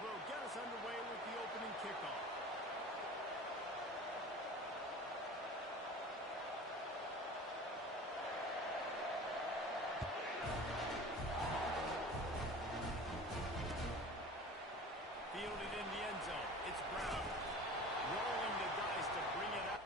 will get us underway with the opening kickoff. Fielded in the end zone. It's Brown. Rolling the dice to bring it up.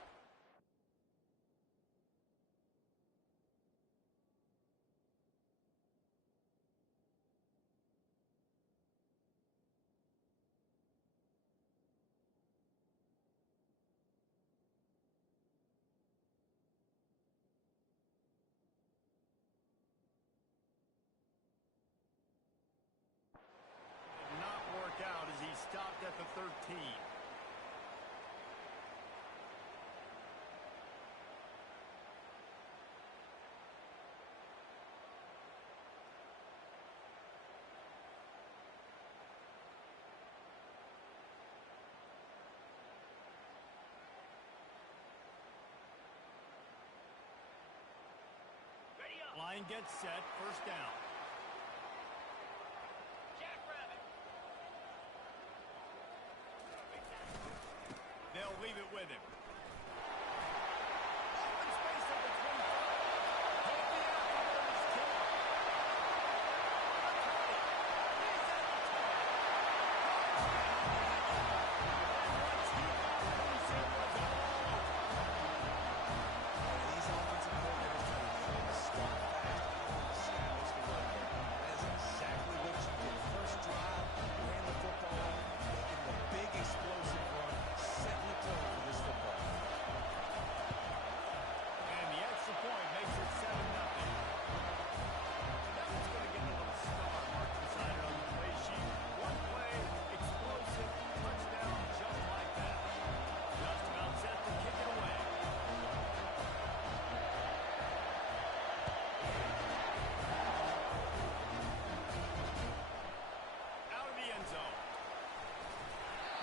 Out as he stopped at the 13. Line gets set, first down. They'll leave it with him. Open space at the 25. He'll be after his kick. He's at the 10. And once he got loose, it was all over. These offensive coordinators try to get him to start fast and establish the run game. That is exactly what you did. First drive, ran the football, making the big explosive run, setting the tone for this football. And the extra point makes it 7-0. That one's going to get a little star mark beside it on the play sheet. One play, explosive, touchdown, just like that. Just about set to kick it away. Out of the end zone.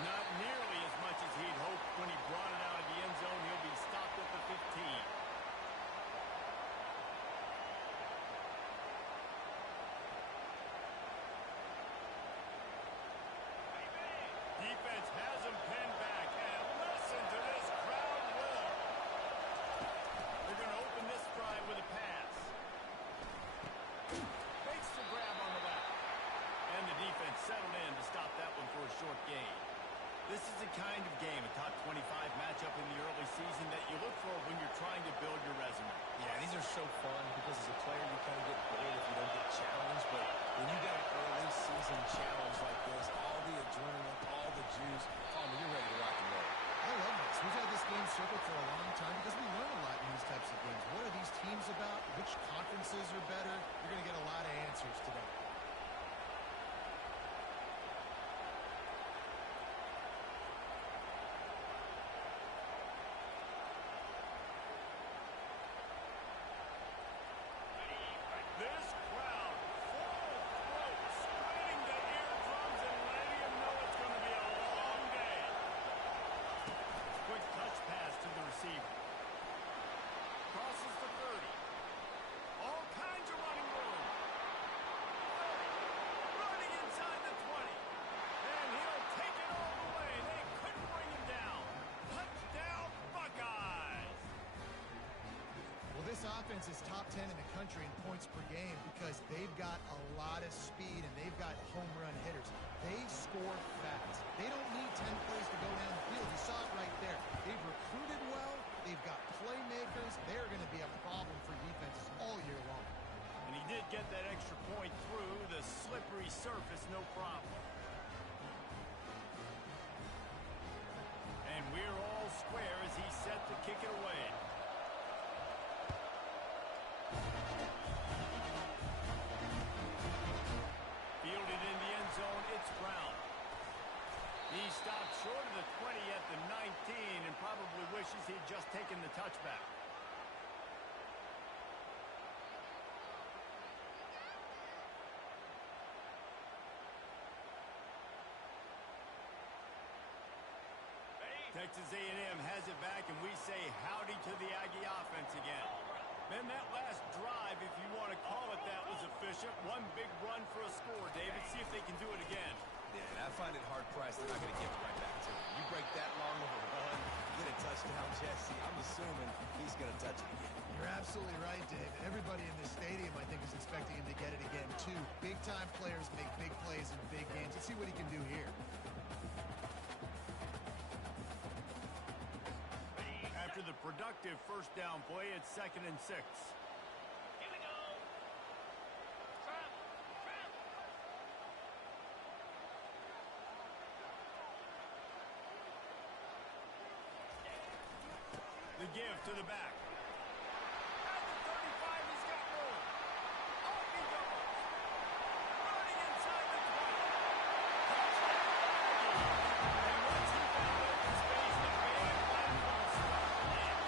Not nearly as much as he'd hoped when he brought it out of the end zone. He'll be stopped at the 15. Defense has him pinned back, and listen to this crowd roar. They're going to open this drive with a pass. Makes the grab on the left. And the defense settled in to stop that one for a short gain. This is the kind of game, a top 25 matchup in the early season, that you look for when you're trying to build your resume. Yeah, these are so fun because as a player you kind of get bored if you don't get challenged. But when you got an early season challenge like this, all the adrenaline, all the juice, you're ready to rock and roll. I love this. We've had this game circled for a long time because we learn a lot in these types of games. What are these teams about? Which conferences are better? You're going to get a lot of answers today. This crowd, full throat, spreading the eardrums and letting him know it's going to be a long day. Quick touch pass to the receiver. Crosses the 30. All kinds of running room. 30. Running inside the 20. And he'll take it all the way. They couldn't bring him down. Touchdown, Buckeyes. Well, this offense is top 10 in the country in points per game because they've got a lot of speed and they've got home run hitters. They score fast. They don't need 10 plays to go down the field. You saw it right there. They've recruited well. They've got playmakers. They're going to be a problem for defenses all year long. And he did get that extra point through the slippery surface, no problem. And we're all square as he's set to kick it away. Fielded in the end zone, it's Brown. He stopped short of the 20 at the 19 and probably wishes he'd just taken the touchback. Texas A&M has it back, and we say howdy to the Aggie offense again. Man, that last drive, if you want to call it that, was efficient. One big run for a score, David. See if they can do it again. Yeah, and I find it guess they're not going to give it right back to him. You break that long of a run, get a touchdown, Jesse, I'm assuming he's going to touch it again. You're absolutely right, David. Everybody in this stadium, I think, is expecting him to get it again, too. Big-time players make big plays in big games. Let's see what he can do here. After the productive first down play, it's 2nd and 6. Here we go. Trap. The give to the back. At the 35, he's got room. Off he goes. Running inside the 20. Touchdown, Aggies. And once he found open space, the big platform stopped him. Man,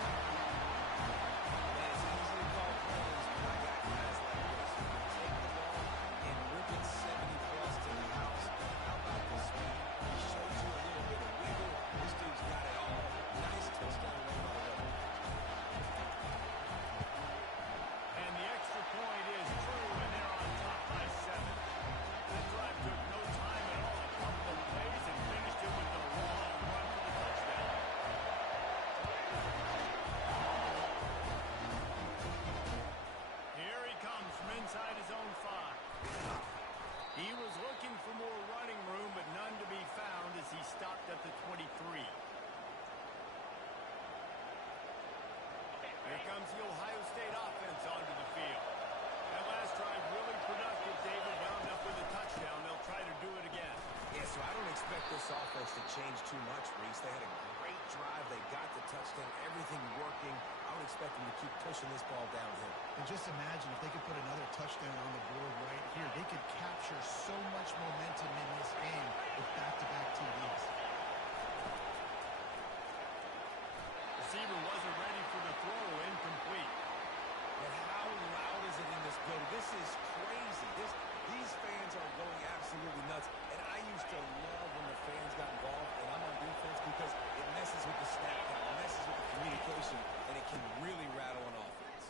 it's easy to call plays when I got guys like this who can take the ball and rip it 70-plus to the house. How about the speed? He shows you a little bit of wiggle. This dude's got it all. Nice touchdown run by the way. And the extra point is true, and they're on top by 7. That drive took no time at all. A couple of plays and finished it with a long run for the touchdown. Here he comes from inside his own 5. He was looking for more running room, but none to be found as he stopped at the 23. Here comes the Ohio State offense onto the field. That last drive really productive. David wound up with a touchdown. They'll try to do it again. Yeah, so I don't expect this offense to change too much, Reese. They had a great drive. They got the touchdown, everything working. I would expect them to keep pushing this ball downhill. And just imagine if they could put another touchdown on the board right here. They could capture so much momentum in this game with back-to-back TDs. Receiver wasn't ready for the throw. Incomplete. But how loud is it in this building? This is crazy. These fans are going absolutely nuts. And I used to love when the fans got involved, and I'm on defense because it messes with the snap count, it messes with the communication, and it can really rattle an offense.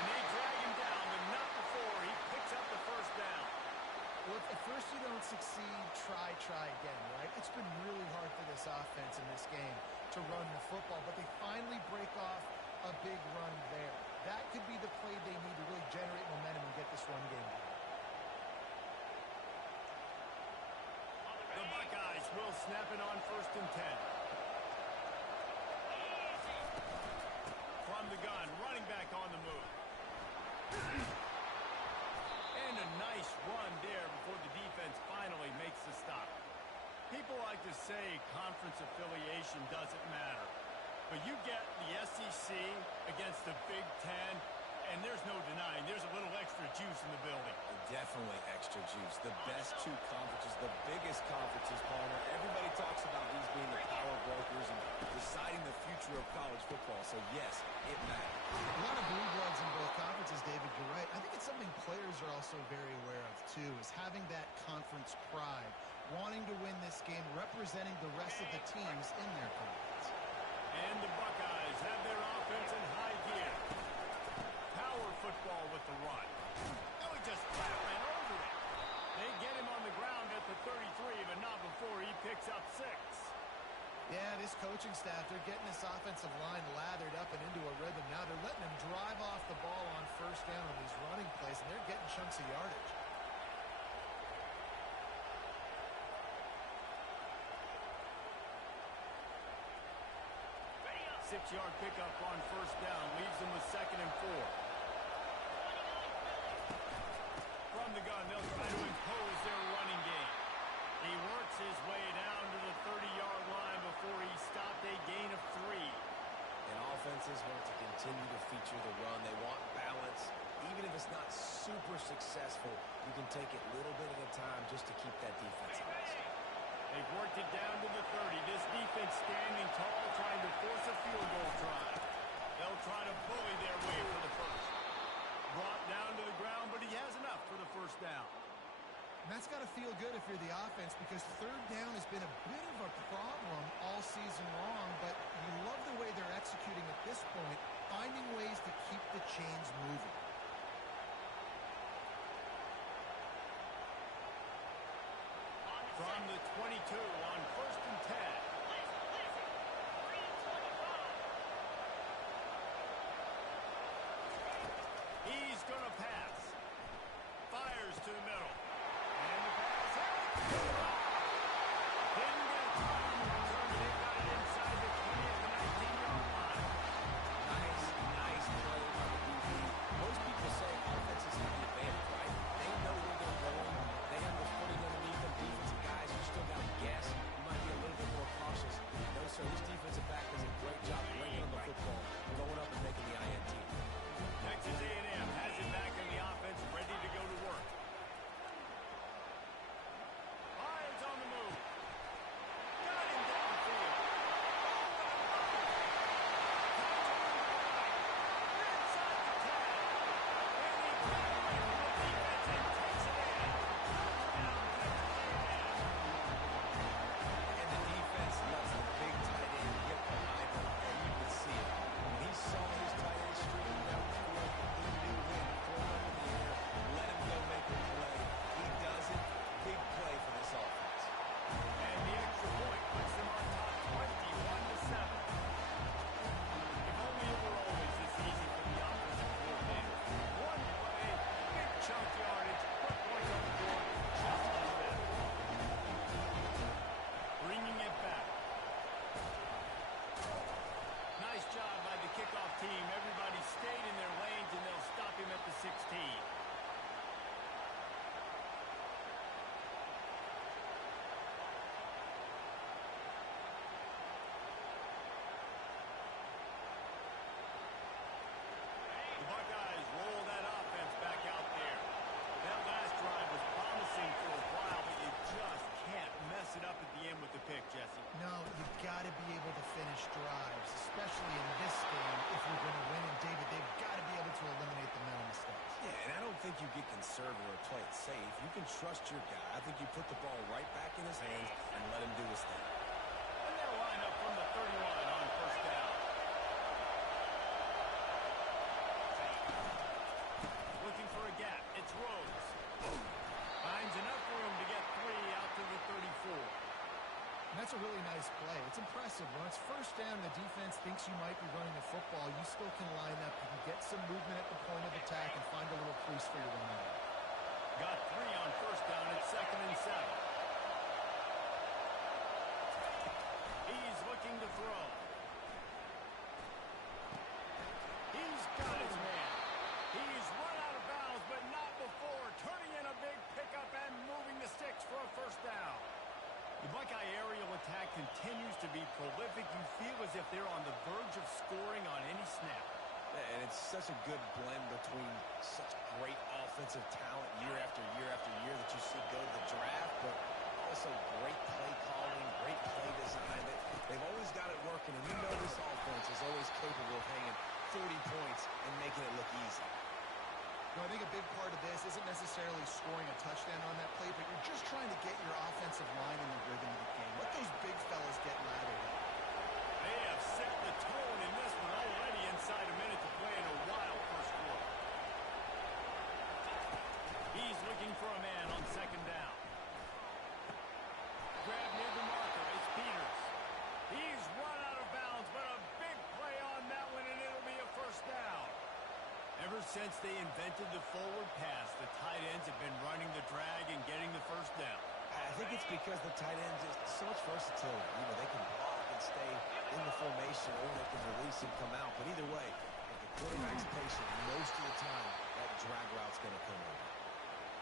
And they drag him down, but not before he picks up the first down. Well, if at first you don't succeed, try again, right? It's been really hard for this offense in this game to run the football, but they finally break off a big run there. That could be the play they need to really generate momentum and get this run game going. The Buckeyes will snap it on 1st and 10. From the gun, running back on the move. And a nice run there before the defense finally makes the stop. People like to say conference affiliation doesn't matter. But you get the SEC against the Big Ten, and there's no denying there's a little extra juice in the building. Definitely extra juice. The best two conferences, the biggest conferences, Palmer. Everybody talks about these being the power brokers and deciding the future of college football. So, yes, it matters. A lot of blue bloods in both conferences, David. You're right. I think it's something players are also very aware of, too, is having that conference pride, wanting to win this game, representing the rest of the teams in their conference. And the Buckeyes have their offense in high gear. Power football with the run. Oh, he just flat ran over it. They get him on the ground at the 33, but not before he picks up 6. Yeah, this coaching staff, they're getting this offensive line lathered up and into a rhythm. Now they're letting him drive off the ball on 1st down on these running plays, and they're getting chunks of yardage. 6-yard pickup on 1st down leaves them with 2nd and 4. From the gun, they'll try to impose their running game. He works his way down to the 30-yard line before he stopped, a gain of 3. And offenses want to continue to feature the run. They want balance. Even if it's not super successful, you can take it little bit at a time just to keep that defense honest. They've worked it down to the 30. This defense standing tall, trying to force a field goal drive. They'll try to bully their way for the first. Brought down to the ground, but he has enough for the 1st down. And that's got to feel good if you're the offense, because 3rd down has been a bit of a problem all season long, but you love the way they're executing at this point, finding ways to keep the chains moving. the 22 on 1st and 10. He's going to pass. Fires to the middle. And the pass didn't get a time on the return, but they got it inside the 20th and 19-yard line. Nice play by the DB. Most people say offenses have the advantage, right? They know where they're going. They have the footing underneath them. Defensive guys, you still got to guess. You might be a little bit more cautious. No, sir, this defensive back does a great job bringing on the football, going up and making the INT. Texas A&M has it back in the offense, ready to go to work. Lions on the move. Got him downfield. Inside the 10. And he got away from the defense and takes it in. Touchdown, Texas A&M. And the defense lets the big tight end get behind him, and you can see it. When he saw his tight end streaking down the field, he knew when to throw him in the air, let him go make a play. He does it. Big play for this offense. And the extra point puts them on top 21-7. If only it were always this easy for the offensive coordinator. One play, big chunk yardage, put points on the board, just like that. Bringing it back. Nice job by the kickoff team. Everybody stayed in their lanes, and they'll stop him at the 16. The Buckeyes roll that offense back out there. That last drive was promising for a while, but you just can't mess it up at the end with the pick, Jesse. No, you've got to be able to finish drives, especially in this game if you're going to win. And, David, they've got to be able to eliminate the mental mistakes. Yeah, and I don't think you get conservative or play it safe. You can trust your guy. I think you put the ball right back in his hands and let him do his thing. And they'll line up from the 31 on 1st down. Looking for a gap. It's Rose. Finds enough room to get 3 out to the 34. And that's a really nice play. It's impressive. When it's 1st down and the defense thinks you might be running the football, you still can line up. You can get some movement at the point of attack and find a little crease for your running back. Got 3 on 1st down. It's 2nd and 7. He's looking to throw. He's got his man. He's run out of bounds, but not before. Turning in a big pickup and moving the sticks for a 1st down. The Buckeye aerial attack continues to be prolific. You feel as if they're on the verge of scoring on any snap. And it's such a good blend between such great offensive talent year after year after year that you see go to the draft, but also great play calling, great play design. They've always got it working, and you know this offense is always capable of hanging 40 points and making it look easy. No, I think a big part of this isn't necessarily scoring a touchdown on that play, but you're just trying to get your offensive line in the rhythm of the game. Let those big fellas get lathered up. They have set the tone in this one already inside a minute to play in a wild first quarter. He's looking for a man on 2nd down. Grab near the marker. It's Peters. He's run out of bounds, but a big play on that one, and it'll be a 1st down. Ever since they invented the forward pass, the tight ends have been running the drag and getting the 1st down. I think it's because the tight ends is so much versatility. You know, they can block and stay in the formation, or they can release and come out. But either way, if the quarterback's patient, most of the time, that drag route's going to come over.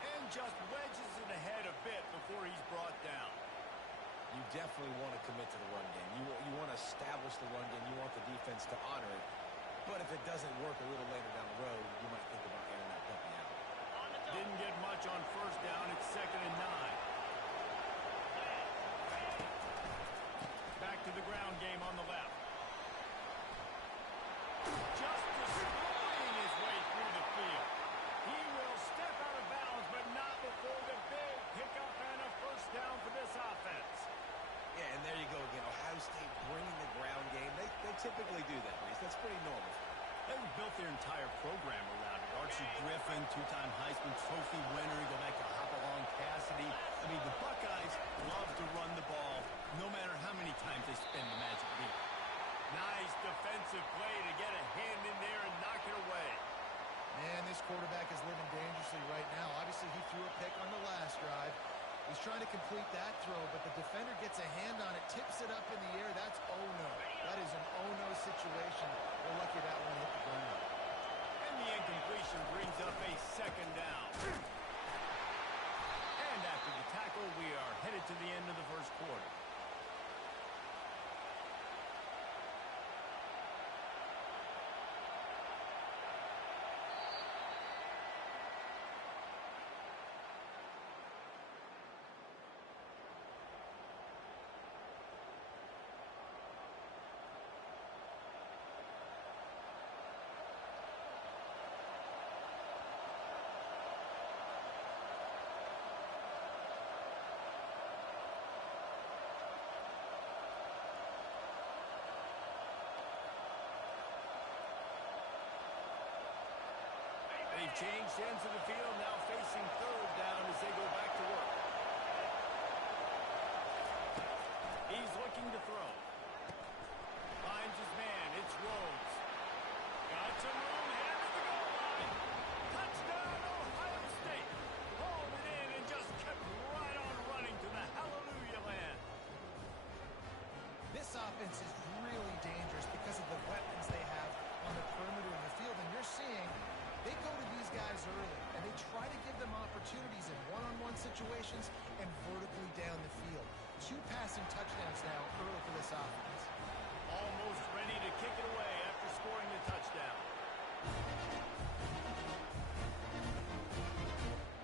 And just wedges it ahead a bit before he's brought down. You definitely want to commit to the run game. You want to establish the run game. You want the defense to honor it. But if it doesn't work a little later down the road, you might think about airing that puppy out. Didn't get much on 1st down. It's 2nd and 9. Back to the ground game on the left. Just destroying his way through the field. He will step out of bounds, but not before the big pickup and a 1st down for this offense. Yeah, and there you go again. Ohio State bringing the ground game. They typically do that, Reese. That's pretty normal. They've built their entire program around it. Archie Griffin, 2-time Heisman Trophy winner. You go back to Hopalong Cassidy. I mean, the Buckeyes love to trying to complete that throw, but the defender gets a hand on it, tips it up in the air. That's oh-no. That is an oh-no situation. We're lucky that one hit the ground. And the incompletion brings up a second down. And after the tackle, we are headed to the end of the first quarter. They've changed ends of the field, now facing third down as they go back to work. He's looking to throw. Finds his man. It's Rhodes. Got some room here at the goal line. Touchdown, Ohio State. Hauled it in and just kept right on running to the hallelujah land. This offense is really dangerous because of the weapons they have on the perimeter of the field, and you're seeing they go to these guys early, and they try to give them opportunities in one-on-one situations and vertically down the field. 2 passing touchdowns now early for this offense. Almost ready to kick it away after scoring the touchdown.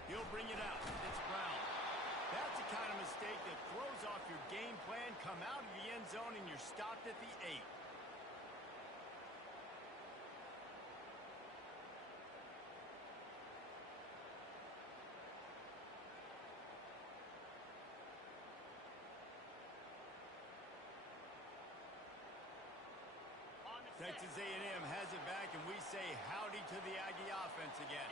He'll bring it out. It's Brown. That's the kind of mistake that throws off your game plan. Come out of the end zone and you're stopped at the 8. Texas A&M has it back, and we say howdy to the Aggie offense again.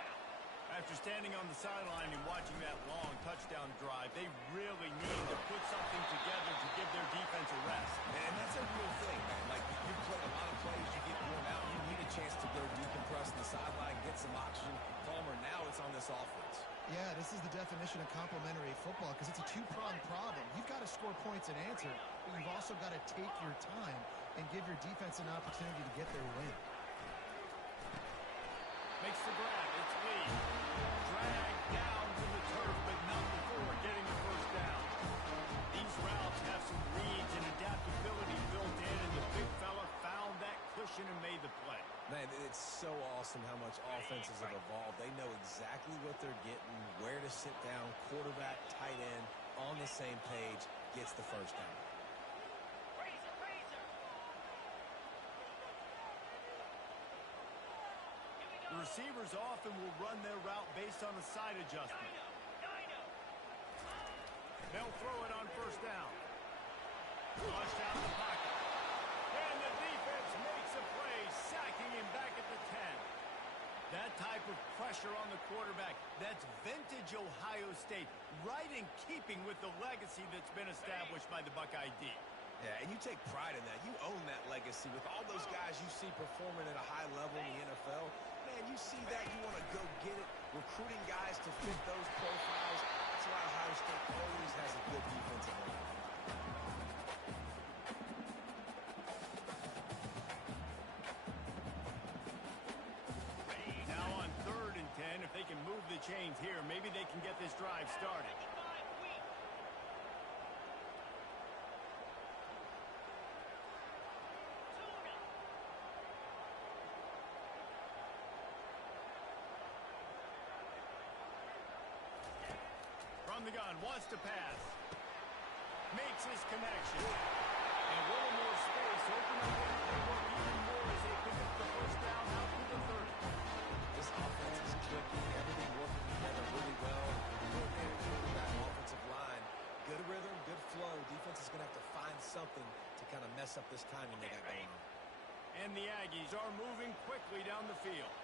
After standing on the sideline and watching that long touchdown drive, they really need to put something together to give their defense a rest. And that's a real thing, man. Like, you play a lot of plays, you get worn out, you need a chance to go decompress on the sideline, get some oxygen. Palmer, now it's on this offense. Yeah, this is the definition of complementary football because it's a 2-pronged problem. You've got to score points and answer, but you've also got to take your time and give your defense an opportunity to get their win. Makes the grab. It's Lee. Dragged down to the turf, but not before getting the first down. These routes have some reads and adaptability built in, and the big fella found that cushion and made the play. Man, it's so awesome how much offenses have evolved. They know exactly what they're getting, where to sit down, quarterback, tight end, on the same page, gets the first down. The receivers often will run their route based on a side adjustment. They'll throw it on first down. Flushed out the pocket. And the defense makes a play, sacking him back at the 10. That type of pressure on the quarterback, that's vintage Ohio State, right in keeping with the legacy that's been established by the Buckeye D. Yeah, and you take pride in that. You own that legacy with all those guys you see performing at a high level in the NFL. Man, you see that, you want to go get it, recruiting guys to fit those profiles. That's why Ohio State always has a good defensive line. Now on 3rd and 10, if they can move the chains here, maybe they can get this drive started. From the gun, wants to pass. Makes his connection. And a little more space. Open up even more as they pick up the first down out to the 30. This offense is clicking, everything working together really well. Coordinator, quarterback, offensive line. Good rhythm, good flow. Defense is going to have to find something to kind of mess up this timing they got going on. And the Aggies are moving quickly down the field.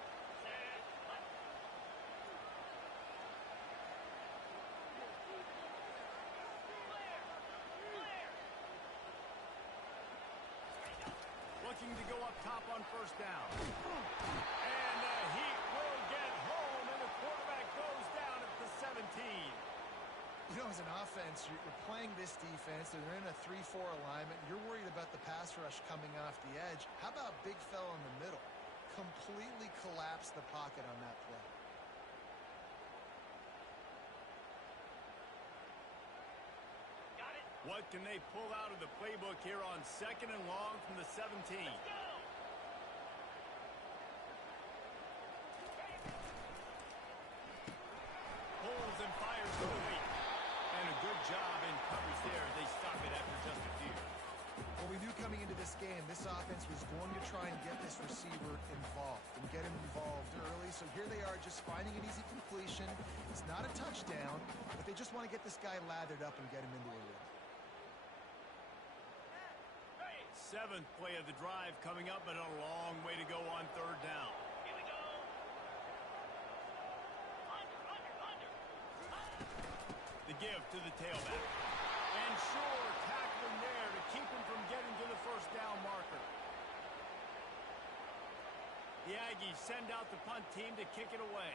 Looking to go up top on first down. And the Heat will get home, and the quarterback goes down at the 17. You know, as an offense, you're playing this defense. They're in a 3-4 alignment. You're worried about the pass rush coming off the edge. How about big fella in the middle? Completely collapsed the pocket on that play. Got it. What can they pull out of the playbook here on 2nd and long from the 17? Let's go. Pulls and fires to the lead. And a good job in coverage there. They stop it after just a few. Well, we knew coming into this game, this offense was going to try and get this receiver involved and get him involved early. So here they are just finding an easy completion. It's not a touchdown, but they just want to get this guy lathered up and get him into a rhythm. 7th play of the drive coming up, but a long way to go on 3rd down. Here we go. Under. The give to the tailback. And sure, tackling there to keep him from getting to the 1st down marker. The Aggies send out the punt team to kick it away.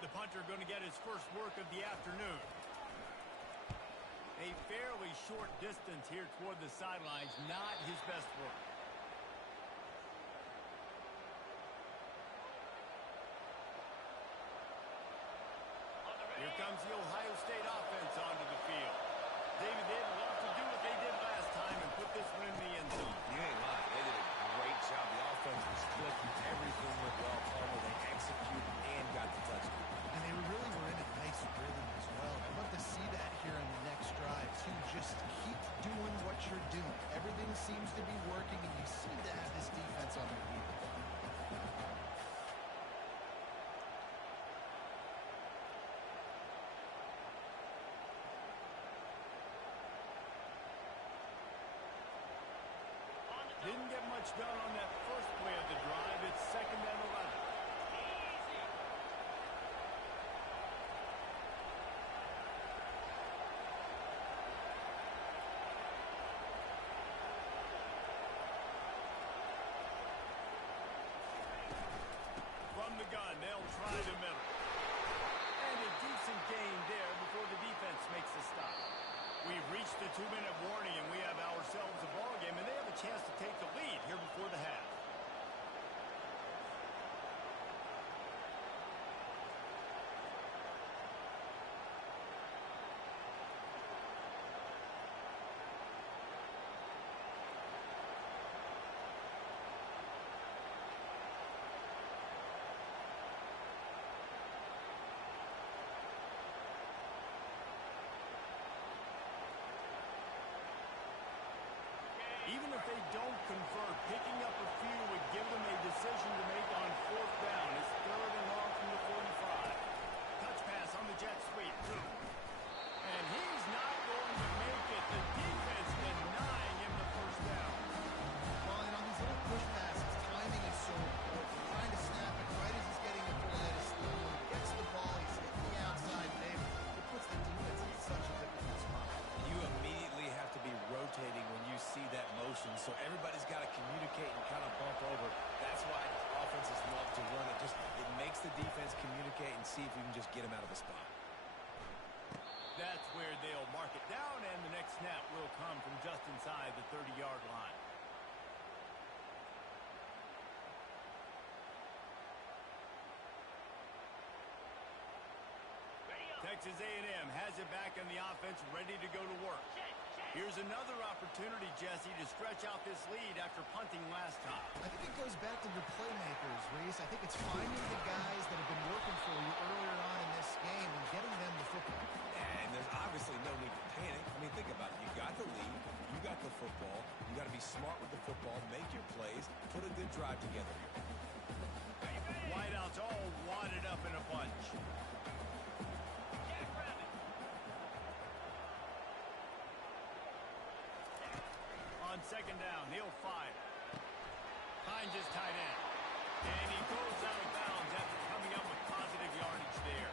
The punter going to get his first work of the afternoon. A fairly short distance here toward the sidelines, not his best work. Here comes the Ohio State offense onto the field. David, they'd love to do what they did last time and put this one in the end zone. You ain't lying. They did a great job. The offense was clicking. Everything went well. Palmer, they executed and got the touchdown. And they really were in a nice rhythm as well. I'd love to see that here in the next drive, too. Just keep doing what you're doing. Everything seems to be working, and you seem to have this defense on their feet. Didn't get much done on that first play of the drive. It's 2nd and 11. From the gun, they'll try the middle. And a decent gain there before the defense makes the stop. We've reached the 2-minute warning, and we have ourselves a ball game, and they have a chance to take the lead here before the half. Even if they don't convert, picking up a few would give them a decision to make on 4th down. It's 3rd and long from the 45. Touch pass on the jet sweep. And he's not going to make it. The defense denying him the 1st down. Well, and on these little push passes, timing is so important. Trying to snap it right as he's getting a full head of steam. When he gets the ball, he's hitting the outside pavement. It puts the defense in such a difficult spot. You immediately have to be rotating when you see that motion, so everybody's got to communicate and kind of bump over. That's why offenses love to run it. It makes the defense communicate and see if you can just get them out of the spot. That's where they'll mark it down, and the next snap will come from just inside the 30-yard line. Texas A&M has it back in the offense, ready to go to work. Here's another opportunity, Jesse, to stretch out this lead after punting last time. I think it goes back to the playmakers, Reese. I think it's finding the guys that have been working for you earlier on in this game and getting them the football. And there's obviously no need to panic. I mean, think about it. You got the lead. You got the football. You got to be smart with the football, make your plays, put a good drive together here. Wideouts all wadded up in a bunch. On 2nd down, he'll fire. Finds his tight end. And he goes out of bounds after coming up with positive yardage there.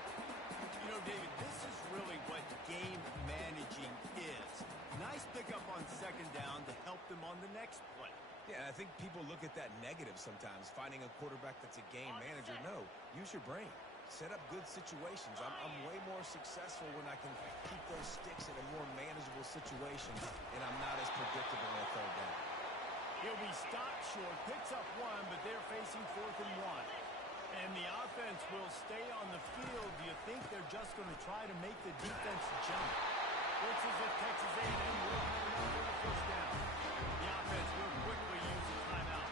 You know, David, this is really what game managing is. Nice pickup on 2nd down to help them on the next play. Yeah, I think people look at that negative sometimes, finding a quarterback that's a game manager. No, use your brain. set up good situations. I'm way more successful when I can keep those sticks in a more manageable situation, and I'm not as predictable on a third down. He'll be stopped short, picks up one, but they're facing 4th and 1. And the offense will stay on the field. Do you think they're just going to try to make the defense jump? Looks as if Texas A&M will have enough for the first down. The offense will quickly use a timeout.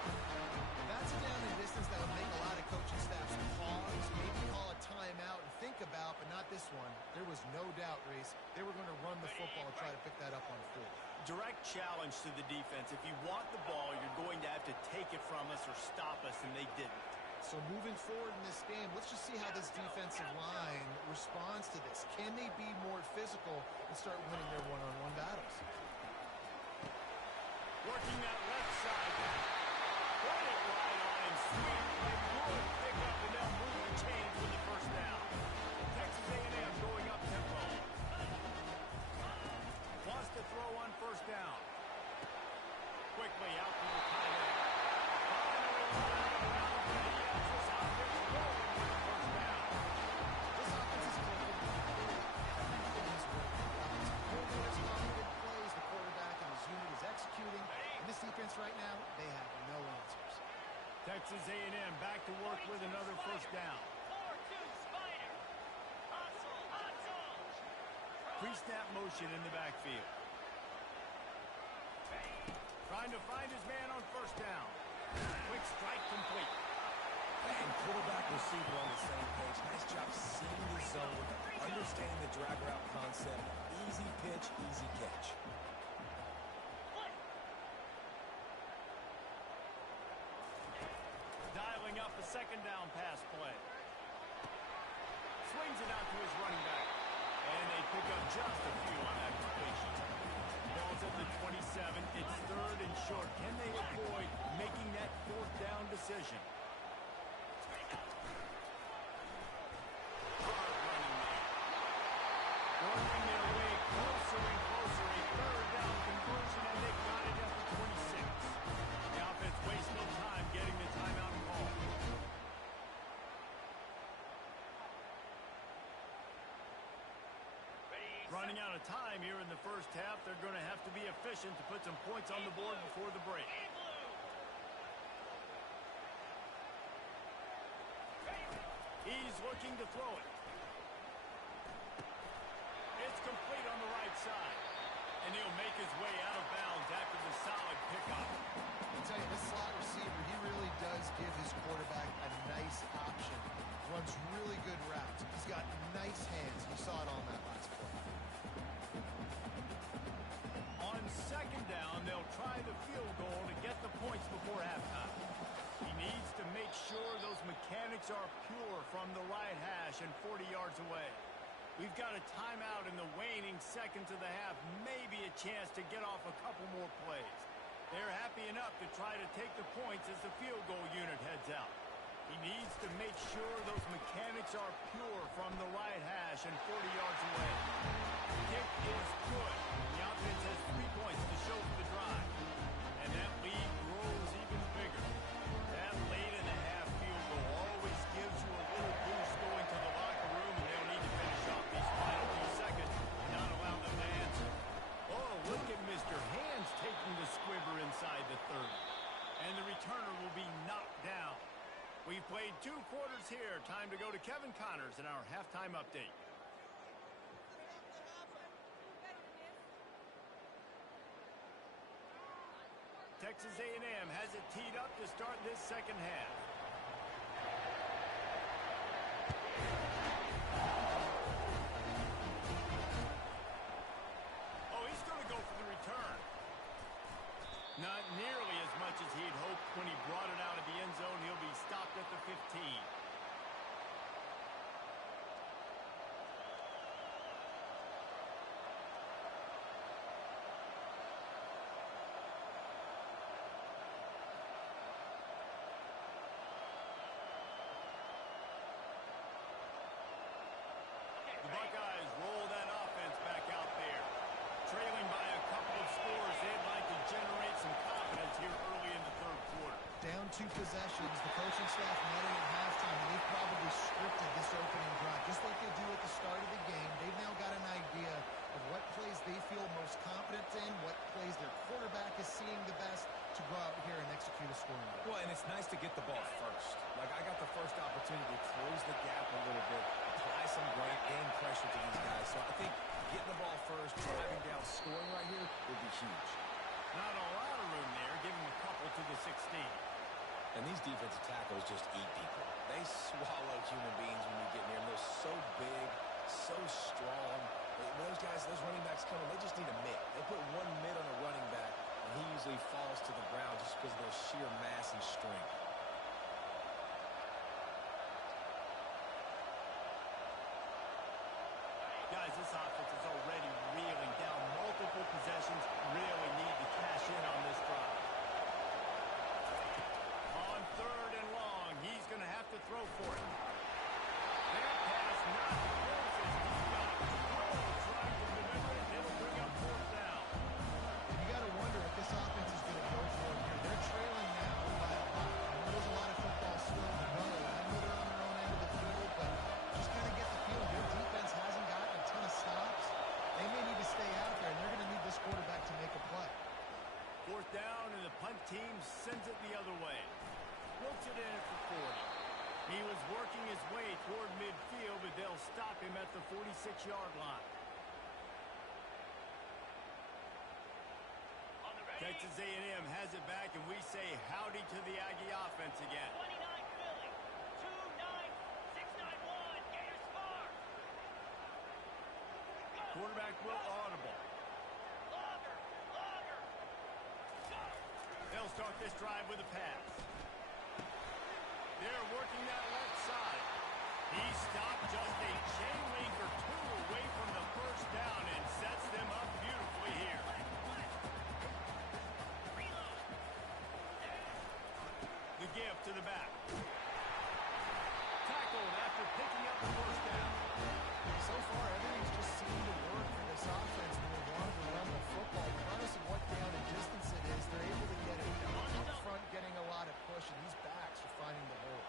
That's a down and distance that would make a lot of coaching staffs pause, maybe call a timeout and think about, but not this one. There was no doubt, Reese, they were going to run the football and try to pick that up on 4th. Direct challenge to the defense. If you want the ball, you're going to have to take it from us or stop us, and they didn't. So moving forward in this game, let's just see how this defensive line responds to this. Can they be more physical and start winning their one-on-one battles? Working that left side. Put it right on him. Sweet. They would pick up, and they'll move the chains with the first down. Texas A&M going up tempo. Wants to throw on first down. Quickly out to the tight end. Finally running around. This offense rolling with the first down. This offense is clicking. Everything is working. Coordinator's calling good plays. The quarterback and his unit is executing. And this defense right now, they have no answers. Texas A&M back to work with another first down. 4-2 Spider. Hustle, hustle. Pre-snap motion in the backfield. Trying to find his man on first down. Quick strike complete. And quarterback receiver on the same page. Nice job seeing the zone, understanding the drag route concept. Easy pitch, easy catch. Dialing up a second down pass play. Swings it out to his running back. And they pick up just a few on that completion. Ball's at the 27. It's 3rd and short. Can they avoid making that 4th down decision? Hard running there. Working their way closer and closer. A 3rd down conversion, and they got it at the 26. The offense wastes no time getting the timeout call. Running out of time here in the first half. They're going to have to be efficient to put some points on the board before the break. He's looking to throw it. It's complete on the right side. And he'll make his way out of bounds after the solid pickup. I'll tell you, this slot receiver, he really does give his quarterback a nice option. Runs really good routes. He's got nice hands. You saw it on that last play. On second down, they'll try the field goal to get the points before halftime. He needs to make sure those mechanics are pure from the right hash and 40 yards away. We've got a timeout in the waning seconds of the half, maybe a chance to get off a couple more plays. They're happy enough to try to take the points as the field goal unit heads out. He needs to make sure those mechanics are pure from the right hash and 40 yards away. The kick is good. The offense has 3 points to show for the drive. And that lead grows even bigger. That late in the half field goal always gives you a little boost going to the locker room, and they'll need to finish off these final few seconds and not allow them to answer. Oh, look at Mr. Hands taking the squibber inside the 30. And the returner will be knocked down. We've played 2 quarters here. Time to go to Kevin Connors in our halftime update. Texas A&M has it teed up to start this second half. Oh, he's going to go for the return. Not nearly as much as he'd hoped when he brought it out of the end zone. He'll be stopped at the 15. down 2 possessions. The coaching staff met in at halftime, and they've probably scripted this opening drive, just like they do at the start of the game. They've now got an idea of what plays they feel most confident in, what plays their quarterback is seeing the best to go out here and execute a scoring drive. Well, and it's nice to get the ball first. Like, I got the first opportunity to close the gap a little bit, apply some great game pressure to these guys. So I think getting the ball first, driving down, scoring right here would be huge. Not a lot of room there, giving a couple to the 16. And these defensive tackles just eat people. They swallow human beings when you get near them. They're so big, so strong. Those guys, those running backs come in, they just need a mid. They put one mid on a running back, and he usually falls to the ground just because of their sheer mass and strength. Guys, this offense is already reeling down multiple possessions. Really need to cash in on this drive. On 3rd and long, he's going to have to throw for it. That pass not close as he's got trying to deliver it. It'll bring up 4th down. You got to wonder if this offense is going to go for it here. They're trailing now by a lot. I know there's a lot of football still to go. I know they're on their own end of the field, but just kind of get the feeling their defense hasn't gotten a ton of stops. They may need to stay out there, and they're going to need this quarterback to make a play. 4th down, and the punt team sends it the other way. Looks it in at the 40. He was working his way toward midfield, but they'll stop him at the 46-yard line. On the ready. Texas A&M has it back, and we say howdy to the Aggie offense again. 29 Philly. 2-9. 6-9-1. Gators far. Go. Quarterback will audible. Logger. Logger. Go. They'll start this drive with a pass. They're working that left side. He stopped just a chain link or 2 away from the 1st down and sets them up beautifully here. Reload. The give to the back. Tackled after picking up the 1st down. So far, everything's just seemed to work for this offense when they wanted to run the football. Regardless of what down and distance it is, they're able to get it up front, getting a lot of push, and these backs are finding the holes.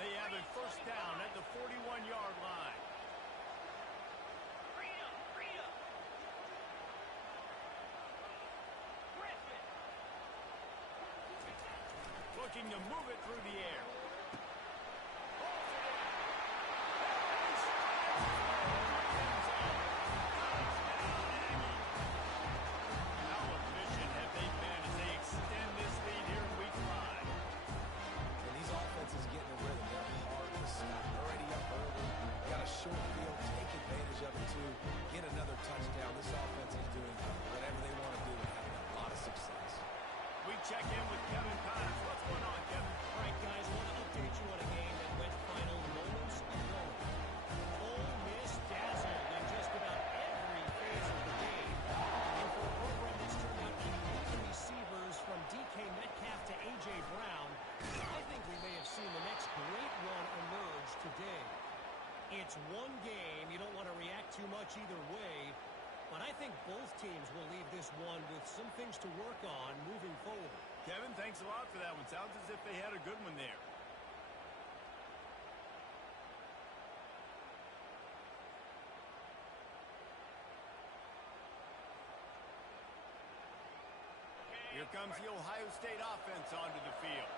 They have a 1st down at the 41-yard line. Freedom. Freedom. Griffin. Looking to move it through the air. How efficient have they been as they extend this lead here in week 5? And these offenses getting a rhythm. They're hard to stop. Already up early. Got a short field. Take advantage of it, too. Get another touchdown. This offense is doing whatever they want to do and having a lot of success. We check in with Kevin Connors. What's going on, Kevin? All right, guys, I want to update you on a game that went final moments ago. Ole Miss dazzled in just about every phase of the game. And for a program that's turned out elite receivers from DK Metcalf to A.J. Brown, I think we may have seen the next great one emerge today. It's one game. You don't want to react too much either way. But I think both teams will leave this one with some things to work on moving forward. Kevin, thanks a lot for that one. Sounds as if they had a good one there. Here comes the Ohio State offense onto the field.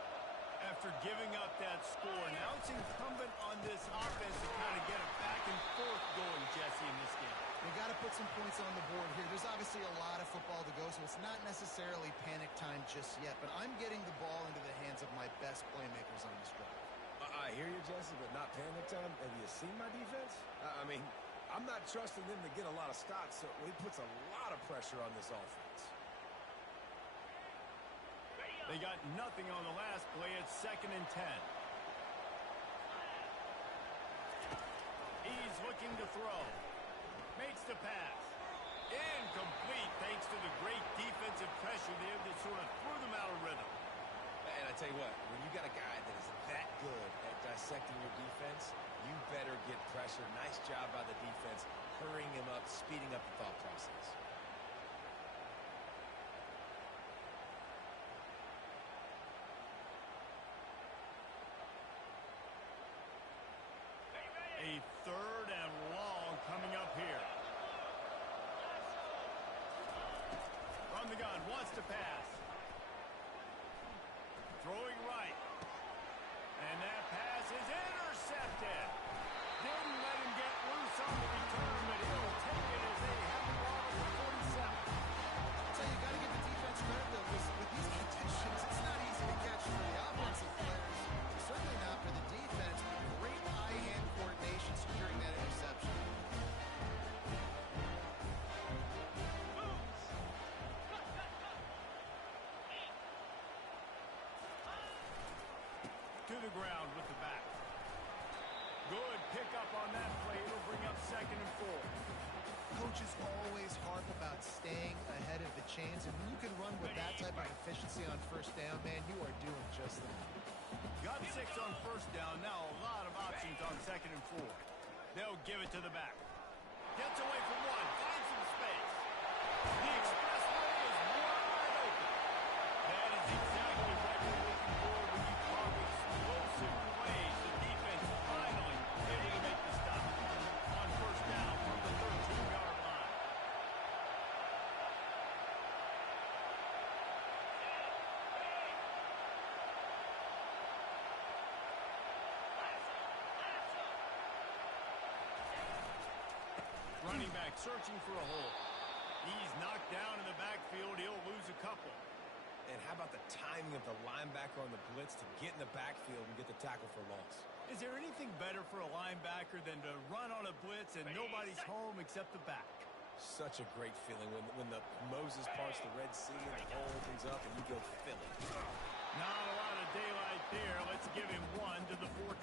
After giving up that score, now it's incumbent on this offense to kind of get it back and forth going, Jesse, in this game. They got to put some points on the board here. There's obviously a lot of football to go, so it's not necessarily panic time just yet, but I'm getting the ball into the hands of my best playmakers on this drive. I hear you, Jesse, but not panic time. Have you seen my defense? I mean, I'm not trusting them to get a lot of stops, so it puts a lot of pressure on this offense. They got nothing on the last play. It's 2nd and 10. He's looking to throw. Makes the pass. Incomplete thanks to the great defensive pressure there that sort of threw them out of rhythm. And I tell you what, when you got a guy that is that good at dissecting your defense, you better get pressure. Nice job by the defense, hurrying him up, speeding up the thought process. wants to pass. Throwing right. And that pass is intercepted. Didn't let him get loose on the return, but he'll take it as they have the ball at the 47. So you got to give the defense credit, though, because with these conditions, it's not easy to catch for the offensive players. Certainly not for the defense. Great eye-hand coordination securing that interception. To the ground with the back. Good pickup on that play. It'll bring up 2nd and 4. Coaches always harp about staying ahead of the chains, and when you can run with that type of efficiency on 1st down, man, you are doing just that. Got 6 on 1st down. Now a lot of options on 2nd and 4. They'll give it to the back. Gets away from one. Finds some space. The expressway is wide open. That is exactly what you're looking for when you talk explosive plays. The defense finally able to make the stop. On 1st down from the 13-yard line. Running back searching for a hole. He's knocked down in the backfield. He'll lose a couple. And how about the timing of the linebacker on the blitz to get in the backfield and get the tackle for loss? Is there anything better for a linebacker than to run on a blitz and nobody's home except the back? Such a great feeling when the Moses parts the Red Sea and the hole opens up and you go fill it. Not a lot of daylight there. Let's give him 1 to the 14.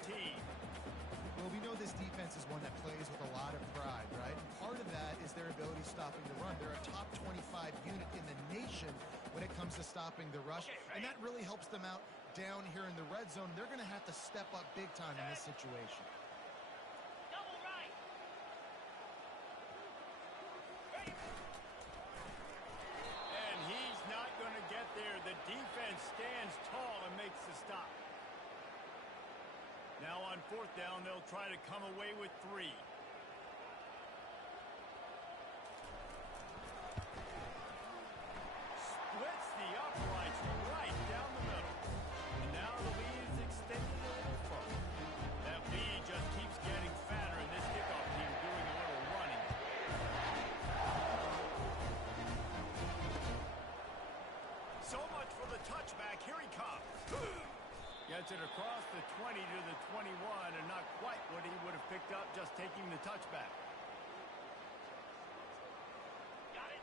Well, we know this defense is one that plays with a lot of pride, right? And part of that is their ability stopping the run. They're a top 25 unit in the nation when it comes to stopping the rush, and that really helps them out down here in the red zone. They're going to have to step up big time in this situation. Double right. And he's not going to get there. The defense stands tall and makes the stop. Now on 4th down, they'll try to come away with 3. Splits the uprights right down the middle. And now the lead is extended a little further. That lead just keeps getting fatter, and this kickoff team doing a little running. So much for the touchback. Here he comes. Gets it across the 20 to the 21, and not quite what he would have picked up just taking the touchback.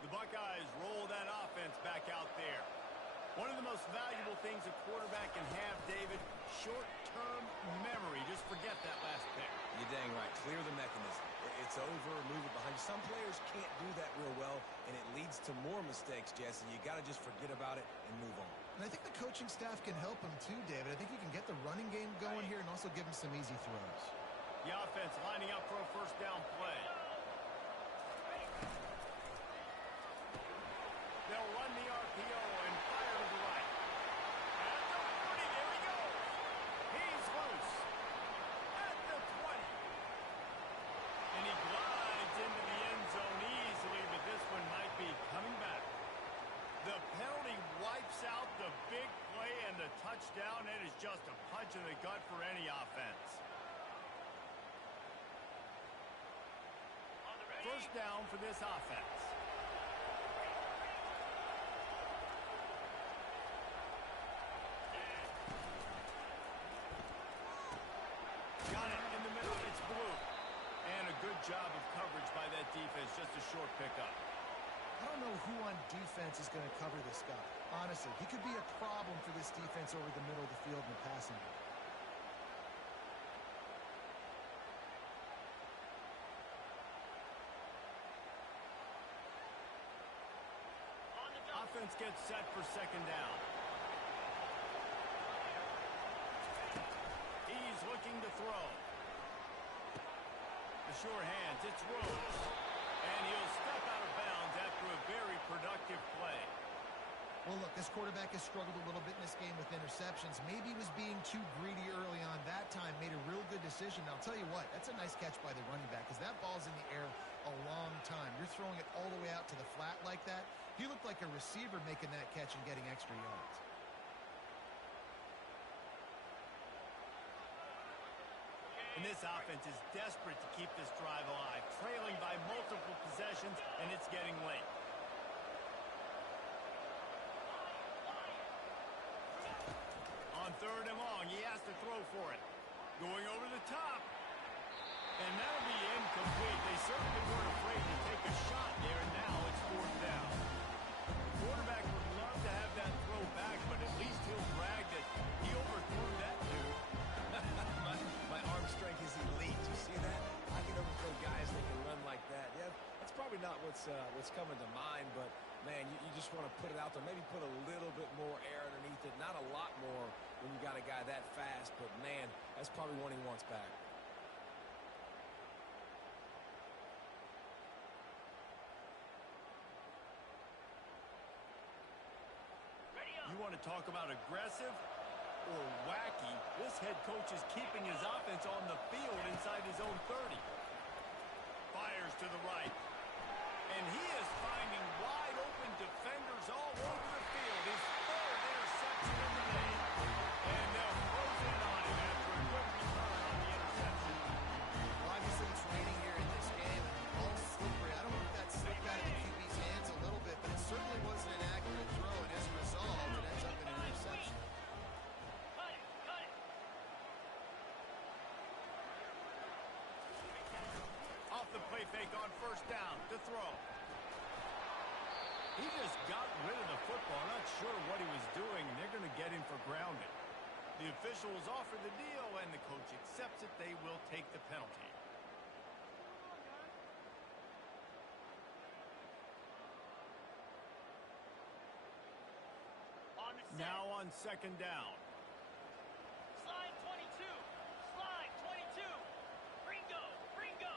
The Buckeyes roll that offense back out there. One of the most valuable things a quarterback can have, David, short-term memory. Just forget that last pick. You're dang right. Clear the mechanism. It's over, move it behind you. Some players can't do that real well, and it leads to more mistakes, Jesse. You got to just forget about it and move on. And I think the coaching staff can help him too, David. I think you can get the running game going here and also give him some easy throws. The offense lining up for a 1st down play. They'll run the RPO and fire to the right. At the 40, there he goes. He's loose. At the 20. And he glides into the end zone easily, but this one might be coming back. The penalty wipes out the big play and the touchdown. It is just a punch in the gut for any offense. 1st down for this offense. Got it in the middle. It's blue. And a good job of coverage by that defense. Just a short pickup. I don't know who on defense is going to cover this guy. Honestly, he could be a problem for this defense over the middle of the field in the passing game. Offense gets set for 2nd down. He's looking to throw. The sure hands. It's Rhodes. And he'll step out of bounds after a very productive play. Well, look, This quarterback has struggled a little bit in this game with interceptions. Maybe he was being too greedy early on that time, made a real good decision. I'll tell you what, that's a nice catch by the running back because that ball's in the air a long time. You're throwing it all the way out to the flat like that. He looked like a receiver making that catch and getting extra yards. And this offense is desperate to keep this drive alive, trailing by multiple possessions, and it's getting late. On 3rd and long, he has to throw for it. Going over the top. And that'll be incomplete. They certainly weren't afraid to take a shot there, and now it's 4th down. The quarterback would love to have that throw back, but at least he'll brag that he overthrew that dude. My arm strength is elite. You see that? I can overthrow guys that can run like that. Yeah, that's probably not what's coming to mind, but man, you just want to put it out there. Maybe put a little bit more air underneath it. Not a lot more when you got a guy that fast, but man, that's probably one he wants back. You want to talk about aggressive or wacky? This head coach is keeping his offense on the field inside his own 30. Fires to the right. And he is finding wide open defenders all over the field. His 3rd interception of the day. And they'll close in on him after a good return on the interception. Well, obviously it's raining here in this game, and the ball's slippery. I don't know if that slipped out of the QB's hands a little bit, but it certainly wasn't an accurate throw, and as a result, it ends up in an interception. Cut it, cut it. Off the play fake on 1st down to throw. He just got rid of the football. Not sure what he was doing, and they're going to get him for grounding. The officials offer the deal, and the coach accepts it. They will take the penalty. On the set. Now on 2nd down. Slide 22. Slide 22. Ringo. Ringo.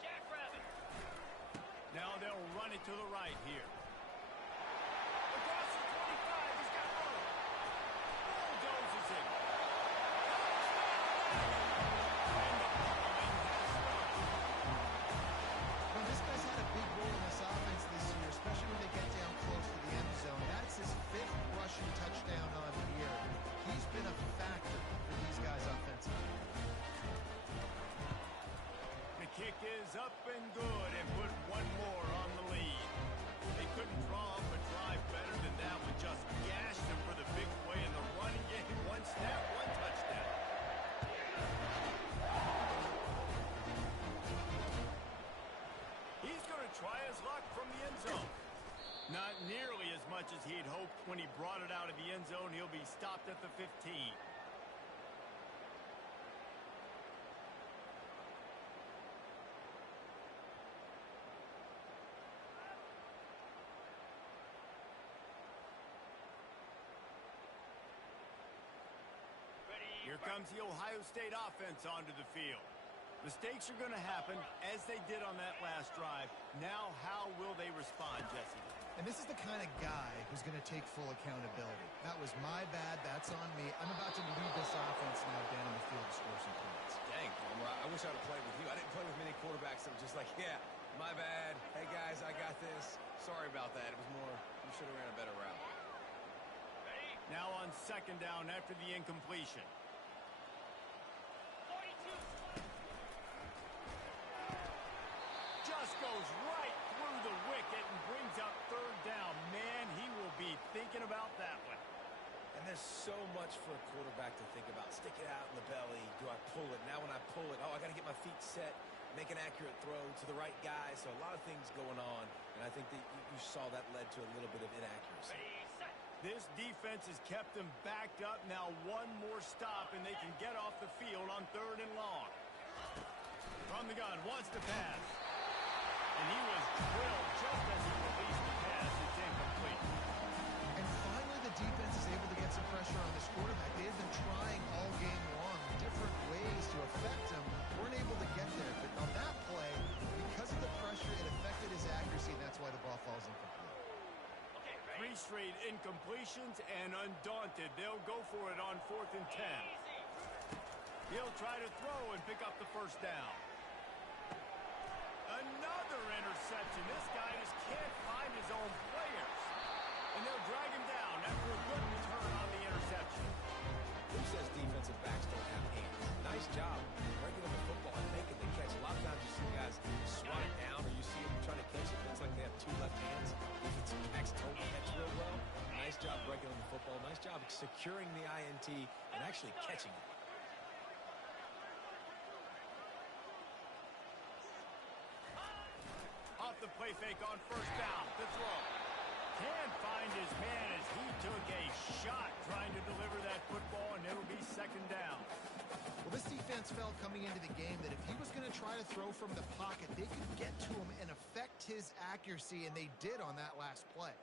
Jackrabbit. Now they'll run it to the right here. Across the 25, he's got room. Bulldozes him. And the following has started. Well, this guy's had a big role in this offense this year, especially when they get down close to the end zone. That's his 5th rushing touchdown on the year. He's been a factor for these guys offensively. The kick is up and good and put one more on the lead. They couldn't draw up a drive better than that with just gash them for the big play in the running game. 1 snap, 1 touchdown. He's going to try his luck from the end zone. Not nearly as much as he'd hoped when he brought it out of the end zone. He'll be stopped at the 15. Here comes the Ohio State offense onto the field. Mistakes are going to happen, as they did on that last drive. Now, how will they respond, Jesse? And this is the kind of guy who's going to take full accountability. That was my bad. That's on me. I'm about to lead this offense now down the field to score some points. Dang, Palmer, I wish I would have played with you. I didn't play with many quarterbacks that were just like, yeah, my bad. Hey, guys, I got this. Sorry about that. It was more, you should have ran a better route. Ready? Now on 2nd down after the incompletion. 42. Just goes right through the wicket and brings up 3rd down. Man, he will be thinking about that one. And there's so much for a quarterback to think about. Stick it out in the belly. Do I pull it? Now when I pull it, I got to get my feet set, make an accurate throw to the right guy. So a lot of things going on, and I think that you saw that led to a little bit of inaccuracy. Ready, set. This defense has kept them backed up. Now one more stop, and they can get off the field on 3rd and long. From the gun, wants to pass. And he was drilled just as he released the pass. It's incomplete. And finally, the defense is able to get some pressure on this quarterback. They have been trying all game long different ways to affect him. Weren't able to get there. But on that play, because of the pressure, it affected his accuracy, and that's why the ball falls incomplete. Okay, ready? 3 straight incompletions, and undaunted, they'll go for it on 4th and 10. Easy. He'll try to throw and pick up the first down. Another interception. This guy just can't find his own players. And they'll drag him down after a good return on the interception. Who says defensive backs don't have hands? Nice job breaking up the football and making the catch. A lot of times you see guys swat it down, or you see them trying to catch it. It's like they have 2 left hands. Defensive backs don't catch real well. Nice job breaking up the football. Nice job securing the INT and actually catching it. Off the play fake on first down to throw. Can't find his man as he took a shot trying to deliver that football, and it'll be 2nd down. Well, this defense felt coming into the game that if he was going to try to throw from the pocket, they could get to him and affect his accuracy, and they did on that last play.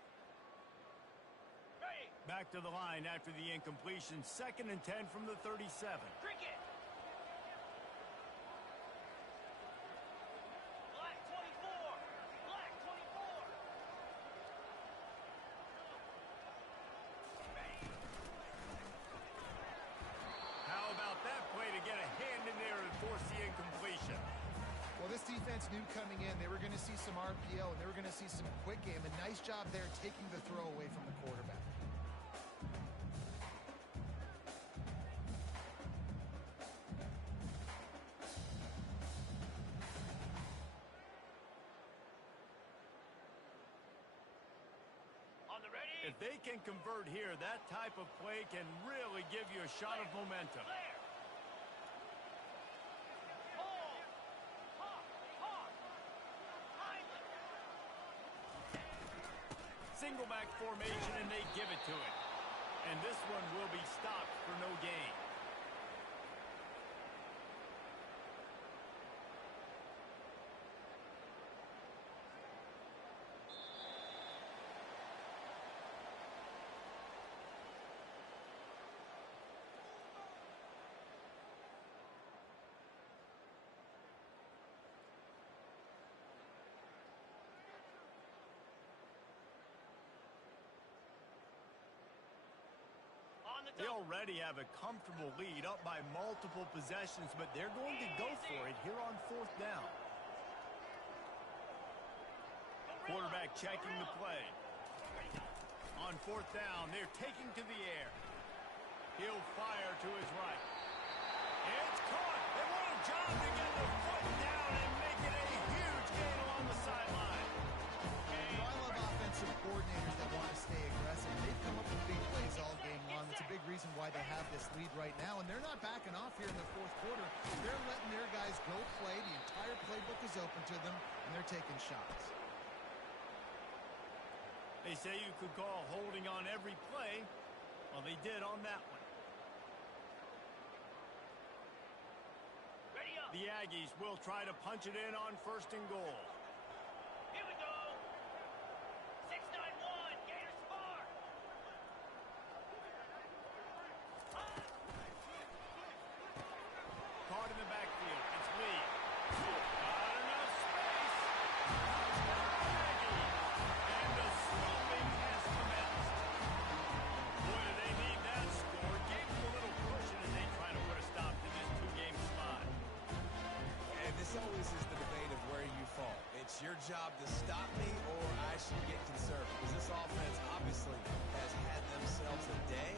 Ready. Back to the line after the incompletion. 2nd and 10 from the 37. Drink it. Black 24. Black 24. How about that play to get a hand in there and force the incompletion? Well, this defense knew coming in they were going to see some RPO, and they were going to see some quick game. A nice job there taking the throw away from the quarterback. On the ready. If they can convert here, that type of play can really give you a shot of momentum. Clear. Hold. Hawk. Hawk. Heinlein. Single back formation, and they give it to him. And this one will be stopped for no gain. On the They double. already have a comfortable lead, up by multiple possessions, but they're going to go for it here on 4th down. Quarterback checking the play. On 4th down, they're taking to the air. He'll fire to his right. It's caught. They want a job to get the foot down and make it a huge gain along the sideline. Well, I love offensive coordinators that want to stay aggressive. They've come up with big plays all game long. It's a big reason why they have this lead right now, and they're not backing off here in the 4th quarter. They're letting their guys go play. The entire playbook is open to them, and they're taking shots. They say you could call holding on every play. Well, they did on that one. Ready up. The Aggies will try to punch it in on 1st and goal. Here we go. 691. Gators Spark. Caught in the backfield. It's Lee. Not enough space. And the stopping has commenced. Boy, do they need that score. Gave them a little cushion as they try to put a stop to this 2-game slide. And this always is the debate of where you fall. It's your job to stop me, or I should get conservative. Because this offense obviously has had themselves a day,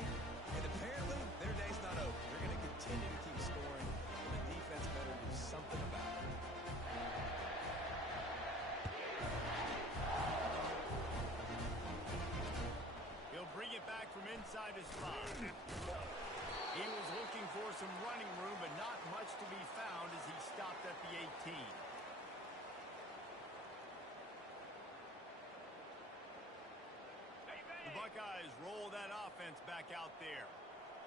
and apparently their day's not over. They're going to continue to keep scoring, and the defense better do something about it. He'll bring it back from inside his spot. He was looking for some running room, but not much to be found as he stopped at the 18. The Buckeyes roll that offense back out there.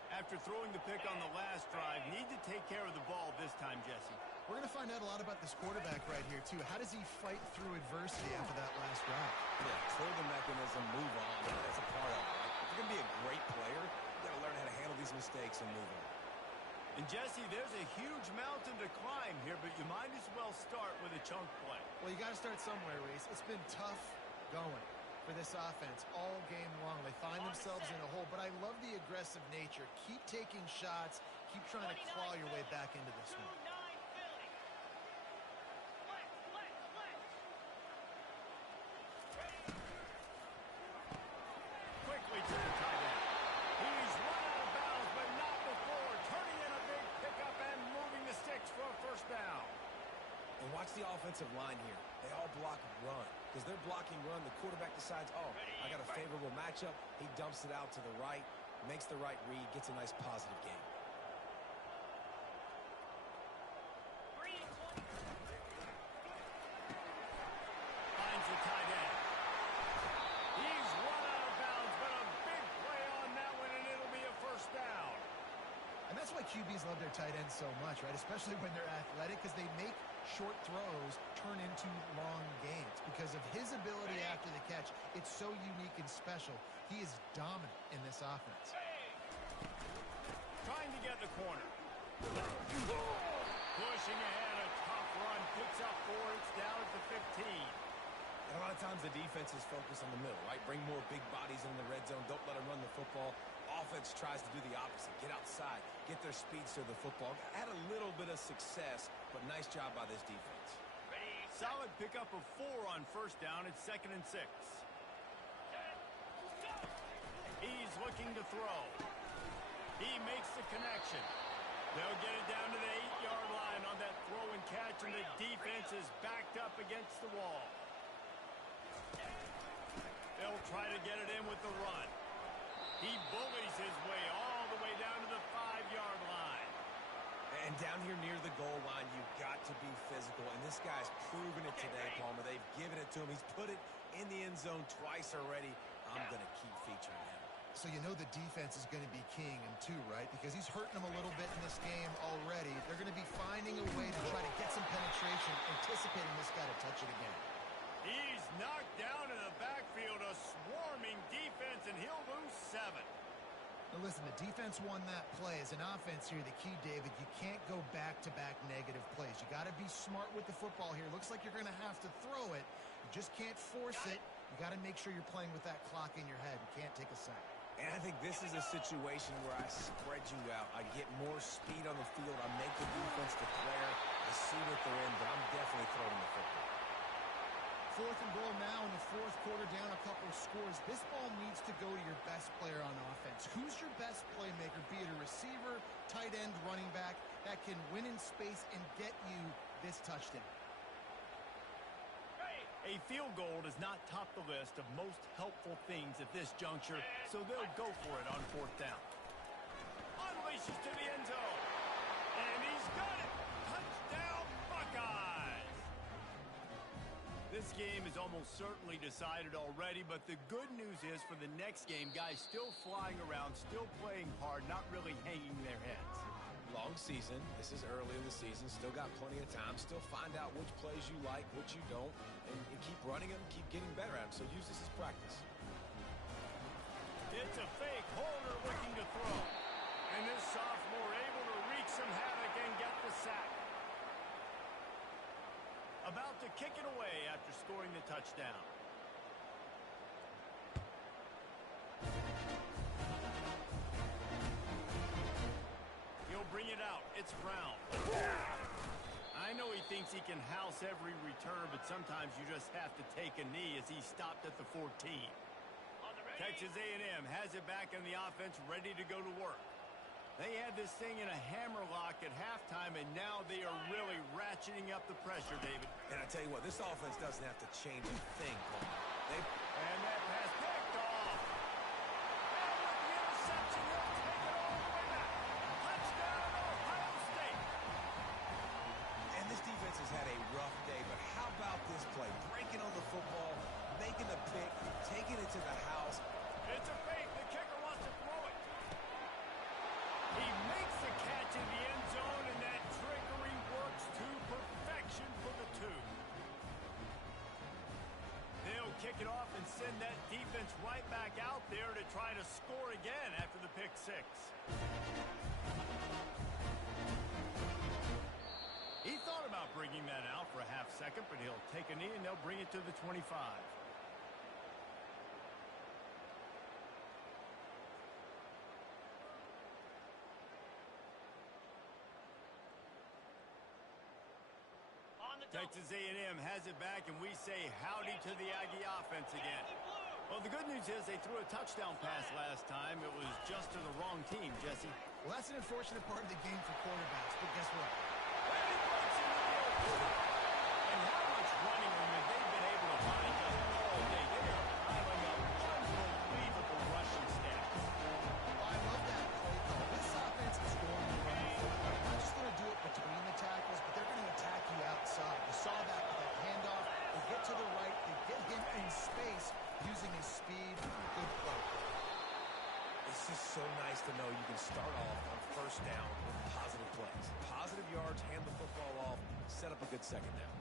After throwing the pick on the last drive, need to take care of the ball this time, Jesse. We're going to find out a lot about this quarterback right here, too. How does he fight through adversity after that last drive? Yeah, clear the mechanism, move on. That's a part of it. Right? If you're going to be a great player, you got to learn how to handle these mistakes and move on. And, Jesse, there's a huge mountain to climb here, but you might as well start with a chunk play. Well, you got to start somewhere, Reese. It's been tough going. for this offense all game long. They find themselves in a hole, but I love the aggressive nature. Keep taking shots. Keep trying to claw your way back into this one. 2-9 Philly. Flex. Quickly to the tight end. He's run out of bounds, but not before turning in a big pickup and moving the sticks for a first down. And watch the offensive line here. They all block run. Because they're blocking run, the quarterback decides, oh, I got a favorable matchup. He dumps it out to the right, makes the right read, gets a nice positive gain. 3-20. Finds the tight end. He's run out of bounds, but a big play on that one, and it'll be a first down. And that's why QBs love their tight ends so much, right? Especially when they're athletic, because they make short throws turn into long gains. Because of his ability after the catch, it's so unique and special. He is dominant in this offense. Trying to get the corner. Pushing ahead, a tough run, picks up 4, it's down at the 15. And a lot of times the defense is focused on the middle, right? Bring more big bodies in the red zone. Don't let them run the football. Offense tries to do the opposite. Get outside. Get their speedster the football. Had a little bit of success, but nice job by this defense. Solid pickup of 4 on first down. It's 2nd and 6. He's looking to throw. He makes the connection. They'll get it down to the 8-yard line on that throw and catch, and the defense is backed up against the wall. They'll try to get it in with the run. He bullies his way all the way down to the 5-yard line. And down here near the goal line, you've got to be physical. And this guy's proven it today, Palmer. They've given it to him. He's put it in the end zone twice already. I'm going to keep featuring him. So you know the defense is going to be keying him too, right? Because he's hurting them a little bit in this game already. They're going to be finding a way to try to get some penetration, anticipating this guy to touch it again. He's knocked down in the backfield, a swarming defense, and he'll lose 7. Now listen, the defense won that play. As an offense here, the key, David, you can't go back-to-back negative plays. You got to be smart with the football here. Looks like you're going to have to throw it. You just can't force it. You got to make sure you're playing with that clock in your head. You can't take a sack. And I think this is a situation where I spread you out. I get more speed on the field. I make the defense declare. I see what they're in, but I'm definitely throwing the football. 4th and goal now in the 4th quarter, down a couple of scores. This ball needs to go to your best player on offense. Who's your best playmaker, be it a receiver, tight end, running back, that can win in space and get you this touchdown? A field goal does not top the list of most helpful things at this juncture, so they'll go for it on 4th down. Unleashes to the end zone. And he's got it. Touchdown, Buckeyes. This game is almost certainly decided already, but the good news is for the next game, guys still flying around, still playing hard, not really hanging their heads. Long season. This is early in the season. Still got plenty of time. Still find out which plays you like, which you don't, and keep running them, keep getting better at them. So use this as practice. It's a fake. Holder looking to throw. And this sophomore able to wreak some havoc and get the sack. About to kick it away after scoring the touchdown. He'll bring it out. It's Brown. I know he thinks he can house every return, but sometimes you just have to take a knee as he stopped at the 14. Texas A&M has it back in the offense, ready to go to work. They had this thing in a hammerlock at halftime, and now they are really ratcheting up the pressure, David. And I tell you what, this offense doesn't have to change a thing, Palmer. And that pass picked off. And with the interception, he'll take it all the way back. Touchdown, Ohio State. And this defense has had a rough day, but how about this play? Breaking on the football, making the pick, taking it to the house. It's a fake. The kicker wants to throw it. He makes the catch in the end zone, and that trickery works to perfection for the 2. They'll kick it off and send that defense right back out there to try to score again after the pick 6. He thought about bringing that out for a half second, but he'll take a knee and they'll bring it to the 25. Texas A&M has it back, and we say howdy to the Aggie offense again. Well, the good news is they threw a touchdown pass last time. It was just to the wrong team, Jesse. Well, that's an unfortunate part of the game for quarterbacks, but guess what? And how much running room have they been able to find just all day? They are piling up unbelievable rushing stats. I love that play call. This offense is going to run the football. They're not just going to do it between the tackles, but they're going to attack you outside. You saw that with that handoff. They get to the right. They get him in space using his speed. Good play. It's just so nice to know you can start off on first down with positive plays. Positive yards, hand the football off, set up a good second down.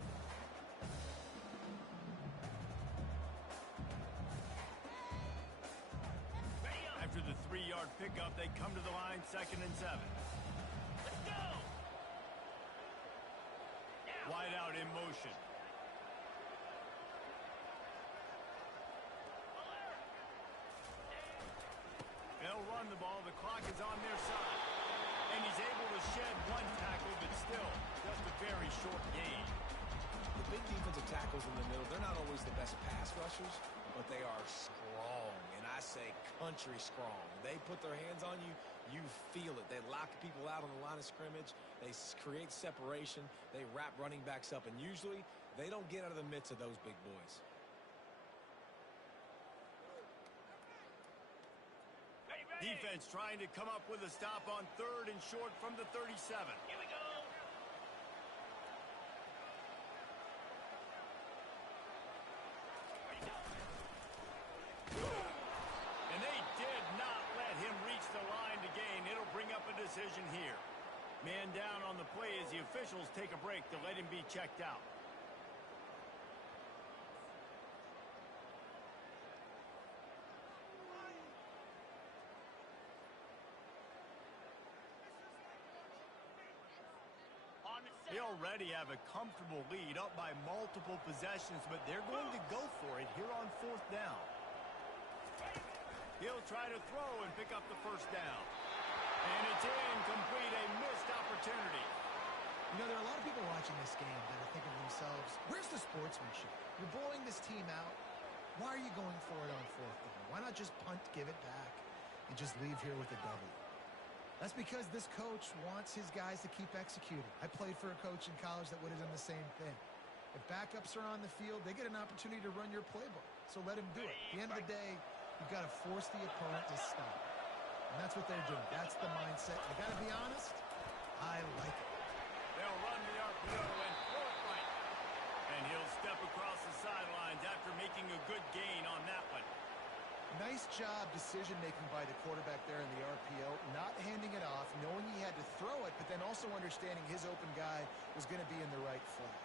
After the 3-yard pickup, they come to the line, 2nd and 7. Let's go! Wide out in motion. They'll run the ball. The clock is on their side. And he's able to shed one tackle, but still just a very short gain. The big defensive tackles in the middle, they're not always the best pass rushers, but they are strong, and I say country strong. They put their hands on you, you feel it. They lock people out on the line of scrimmage. They create separation. They wrap running backs up, and usually they don't get out of the midst of those big boys. Defense trying to come up with a stop on 3rd and short from the 37. Here we go! And they did not let him reach the line to gain. It'll bring up a decision here. Man down on the play as the officials take a break to let him be checked out. They already have a comfortable lead, up by multiple possessions, but they're going to go for it here on 4th down. He'll try to throw and pick up the 1st down. And it's incomplete, a missed opportunity. You know, there are a lot of people watching this game that are thinking to themselves, where's the sportsmanship? You're blowing this team out. Why are you going for it on 4th down? Why not just punt, give it back, and just leave here with a W? That's because this coach wants his guys to keep executing. I played for a coach in college that would have done the same thing. If backups are on the field, they get an opportunity to run your playbook. So let them do it. At the end of the day, you've got to force the opponent to stop. And that's what they're doing. That's the mindset. I got to be honest, I like it. They'll run the RPO and throw it right. And he'll step across the sidelines after making a good gain on that one. Nice job decision-making by the quarterback there in the RPO, not handing it off, knowing he had to throw it, but then also understanding his open guy was going to be in the right flat.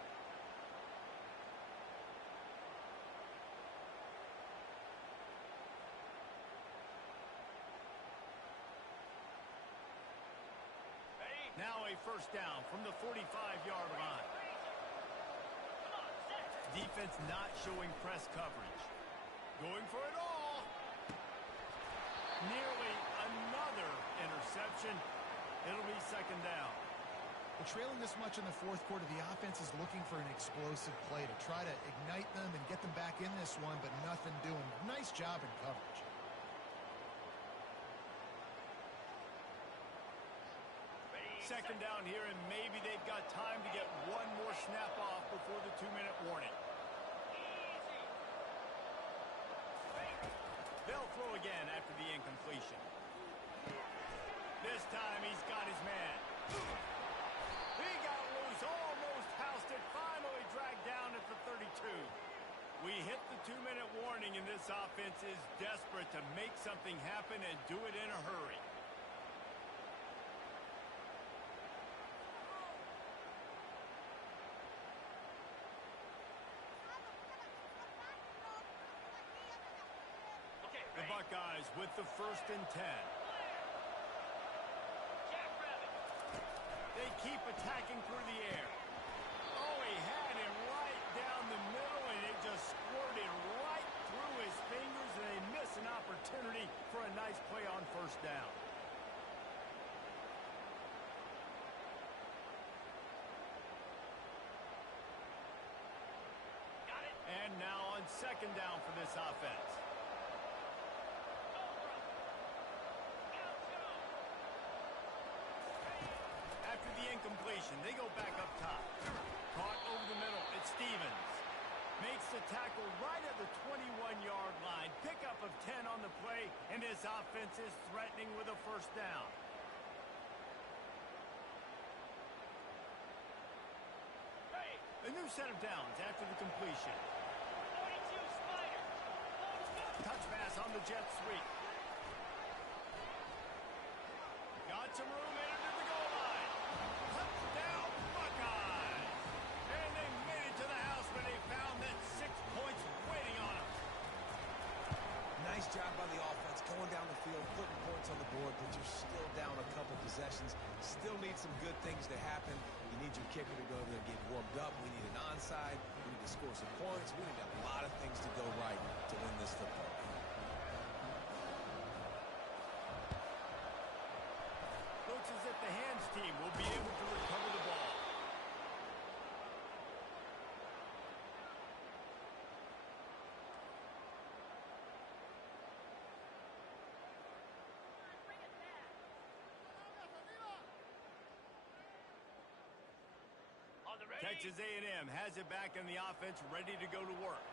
Now a 1st down from the 45-yard line. Defense not showing press coverage. Going for it all. Nearly another interception. It'll be 2nd down. But trailing this much in the 4th quarter, the offense is looking for an explosive play to try to ignite them and get them back in this one, but nothing doing. Nice job in coverage. Second down here, and maybe they've got time to get one more snap off before the 2-minute warning. They'll throw again after the incompletion. This time he's got his man. He got loose, almost housed it, finally dragged down at the 32. We hit the 2-minute warning, and this offense is desperate to make something happen and do it in a hurry. The Buckeyes with the 1st and 10. They keep attacking through the air. Oh, he had him right down the middle, and it just squirted right through his fingers, and they miss an opportunity for a nice play on 1st down. second down for this offense. After the incompletion, they go back up top. Caught over the middle. It's Stevens. Makes the tackle right at the 21-yard line. Pickup of 10 on the play, and this offense is threatening with a first down. A new set of downs after the completion. 42 Spiders. Touch pass on the jet sweep. Got some room in under the goal line. Touchdown Buckeyes. And they made it to the house when they found that 6 points waiting on them. Nice job by the offense, going down the field, putting points on the board, but you're still down a couple possessions. Still need some good things to happen. You need your kicker to go over there and get warmed up. We need an onside. We need to score some points. We need a lot of things to go right to win this football game. Looks as if the hands team will be able to recover the ball. Texas A&M has it back in the offense, ready to go to work.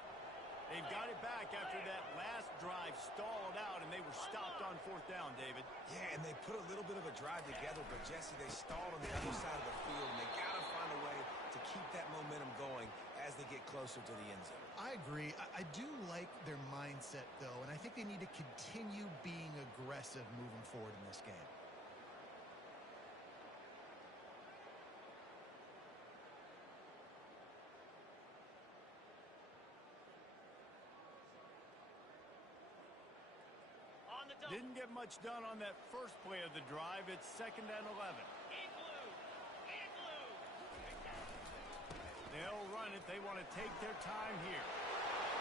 They've got it back after that last drive stalled out, and they were stopped on fourth down, David. Yeah, and they put a little bit of a drive together, but, Jesse, they stalled on the other side of the field, and they got to find a way to keep that momentum going as they get closer to the end zone. I agree. I do like their mindset, though, and I think they need to continue being aggressive moving forward in this game. Didn't get much done on that first play of the drive. It's 2nd and 11. They'll run it. They want to take their time here.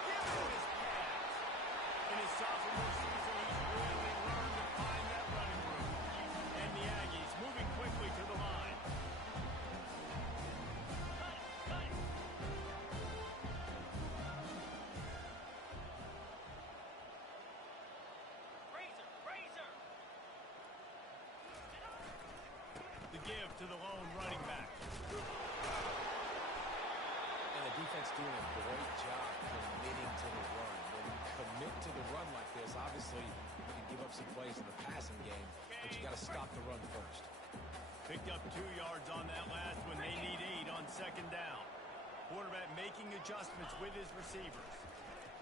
Give him his pass. In his sophomore season, he's really learned to find that running room. And the Aggies moving quickly to the line. The give to the lone running back. And the defense doing a great job committing to the run. When you commit to the run like this, obviously you can give up some plays in the passing game, but you got to stop the run first. Picked up 2 yards on that last one. They need 8 on 2nd down. Quarterback making adjustments with his receivers.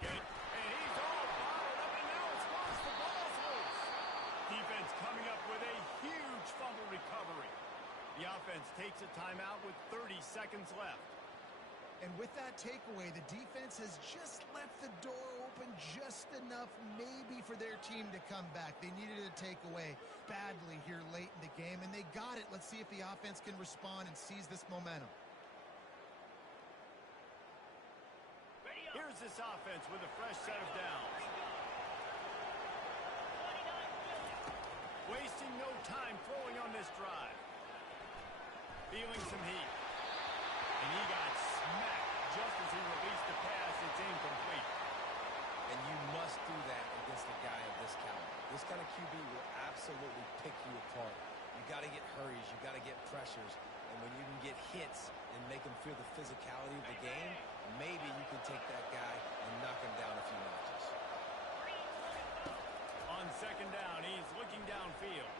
And he's all bottled up, and now it's lost. The ball's loose. Defense coming up with a huge fumble recovery. The offense takes a timeout with 30 seconds left. And with that takeaway, the defense has just left the door open just enough maybe for their team to come back. They needed a takeaway badly here late in the game, and they got it. Let's see if the offense can respond and seize this momentum. Here's this offense with a fresh set of downs. Wasting no time throwing on this drive. Feeling some heat. And he got smacked just as he released the pass. It's incomplete. And you must do that against a guy of this caliber. This kind of QB will absolutely pick you apart. You got to get hurries. You got to get pressures. And when you can get hits and make him feel the physicality of the game, maybe you can take that guy and knock him down a few notches. On 2nd down, he's looking downfield.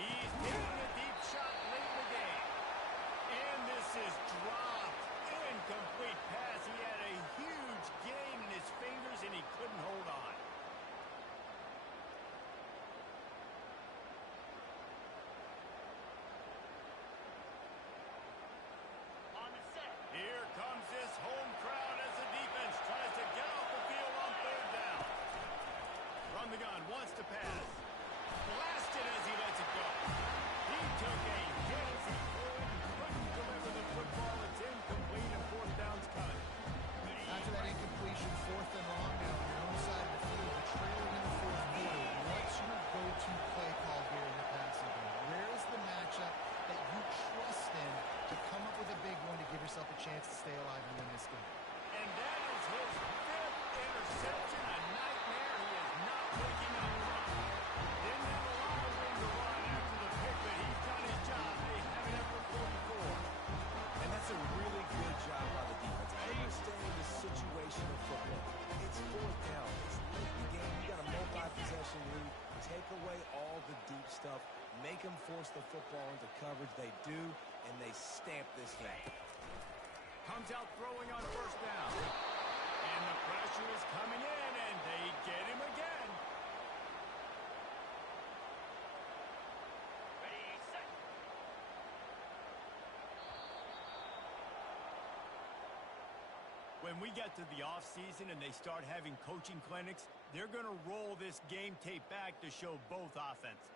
He's taking a deep shot late in the game. And this is dropped. Incomplete pass. He had a huge gain in his fingers, and he couldn't hold on. Here comes this home crowd as the defense tries to get off the field on 3rd down. Run the gun, wants to pass. Blasted as he lets it go. He took a hit as he threw it and couldn't deliver the football. It's incomplete and 4th down's cut. After that incompletion, 4th and long now on your own side of the field, the trailing in the 4th quarter. What's your go-to play call here in the passing game? Where is the matchup that you trust in to come up with a big one to give yourself a chance to stay alive and win this game? And that is his 5th interception, a nightmare. He is not waking up from. Didn't have a lot of room to run after the pick, but he's done his job. They have it up for 44. And that's a really good job by the defense. Understanding the situation of football. It's fourth down. It's late in the game. You got a multi-possession lead. Take away all the deep stuff. Make them force the football into coverage. They do, and they stamp this thing. Comes out throwing on first down. And the pressure is coming in, and they get him again. Ready, set. When we get to the offseason and they start having coaching clinics, they're going to roll this game tape back to show both offenses.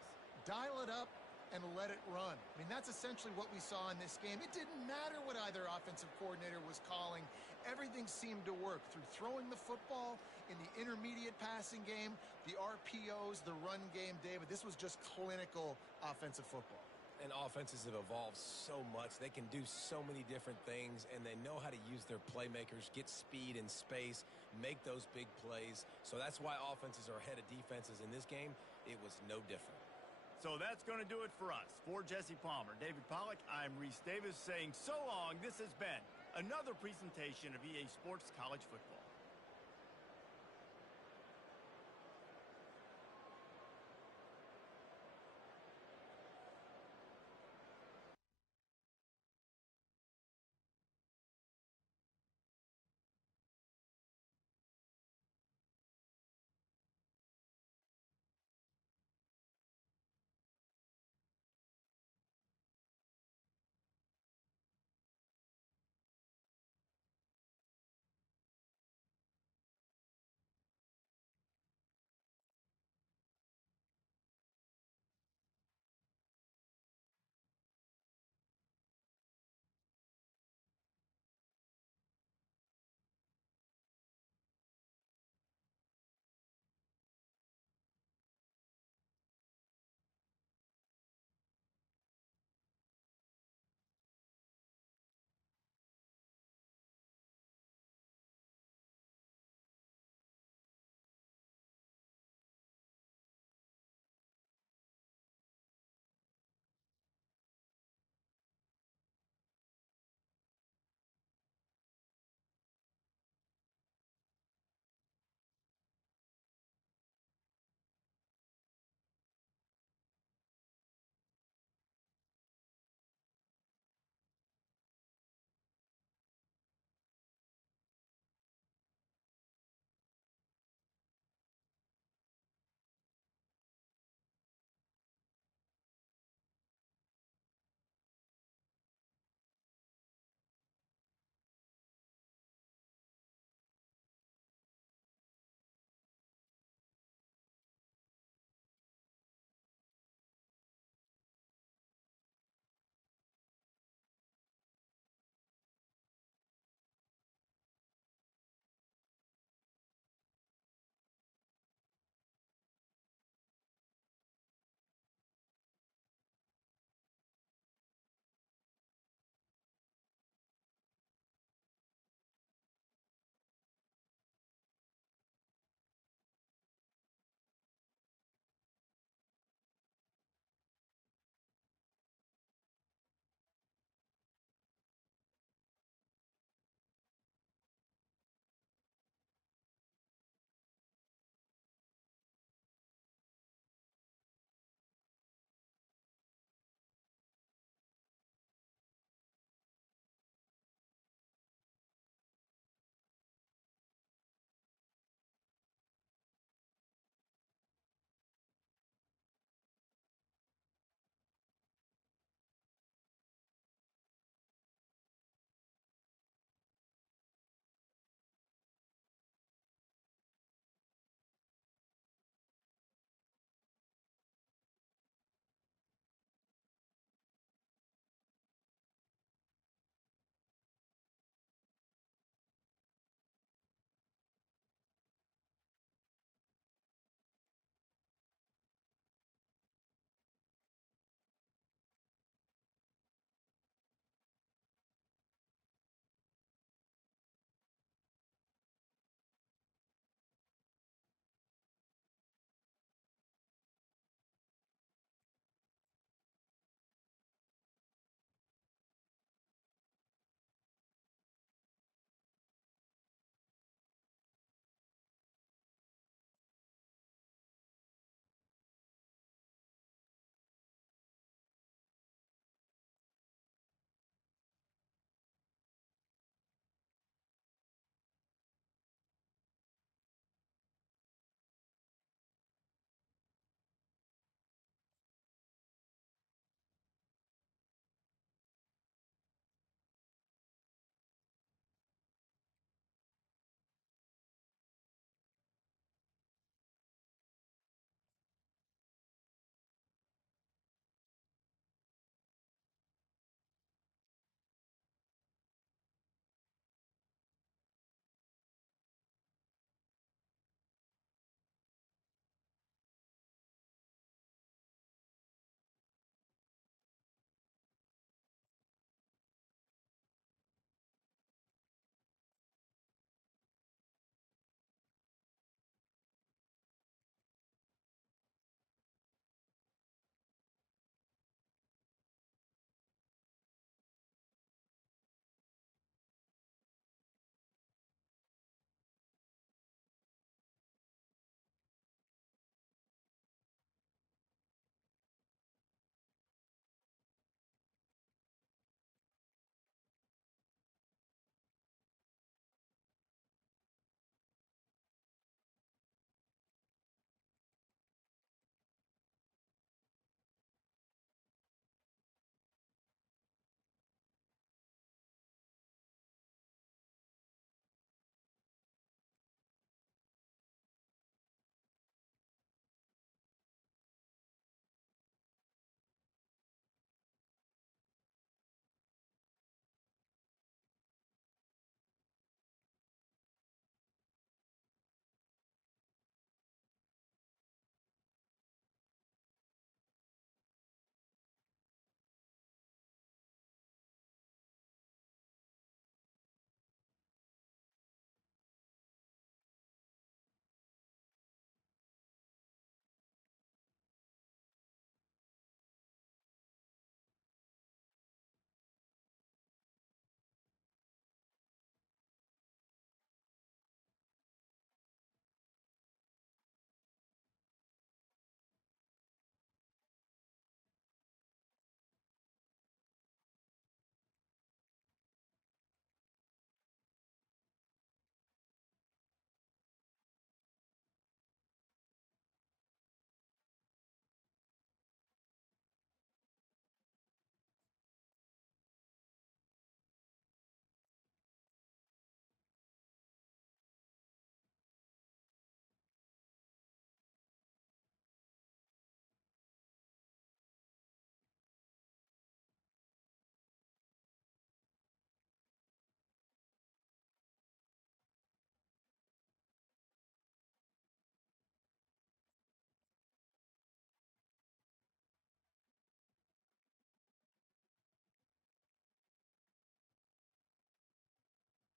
Dial it up and let it run. I mean, that's essentially what we saw in this game. It didn't matter what either offensive coordinator was calling. Everything seemed to work through throwing the football in the intermediate passing game, the RPOs, the run game, David. This was just clinical offensive football. And offenses have evolved so much. They can do so many different things, and they know how to use their playmakers, get speed and space, make those big plays. So that's why offenses are ahead of defenses in this game. It was no different. So that's going to do it for us. For Jesse Palmer, David Pollack, I'm Reese Davis saying so long. This has been another presentation of EA Sports College Football.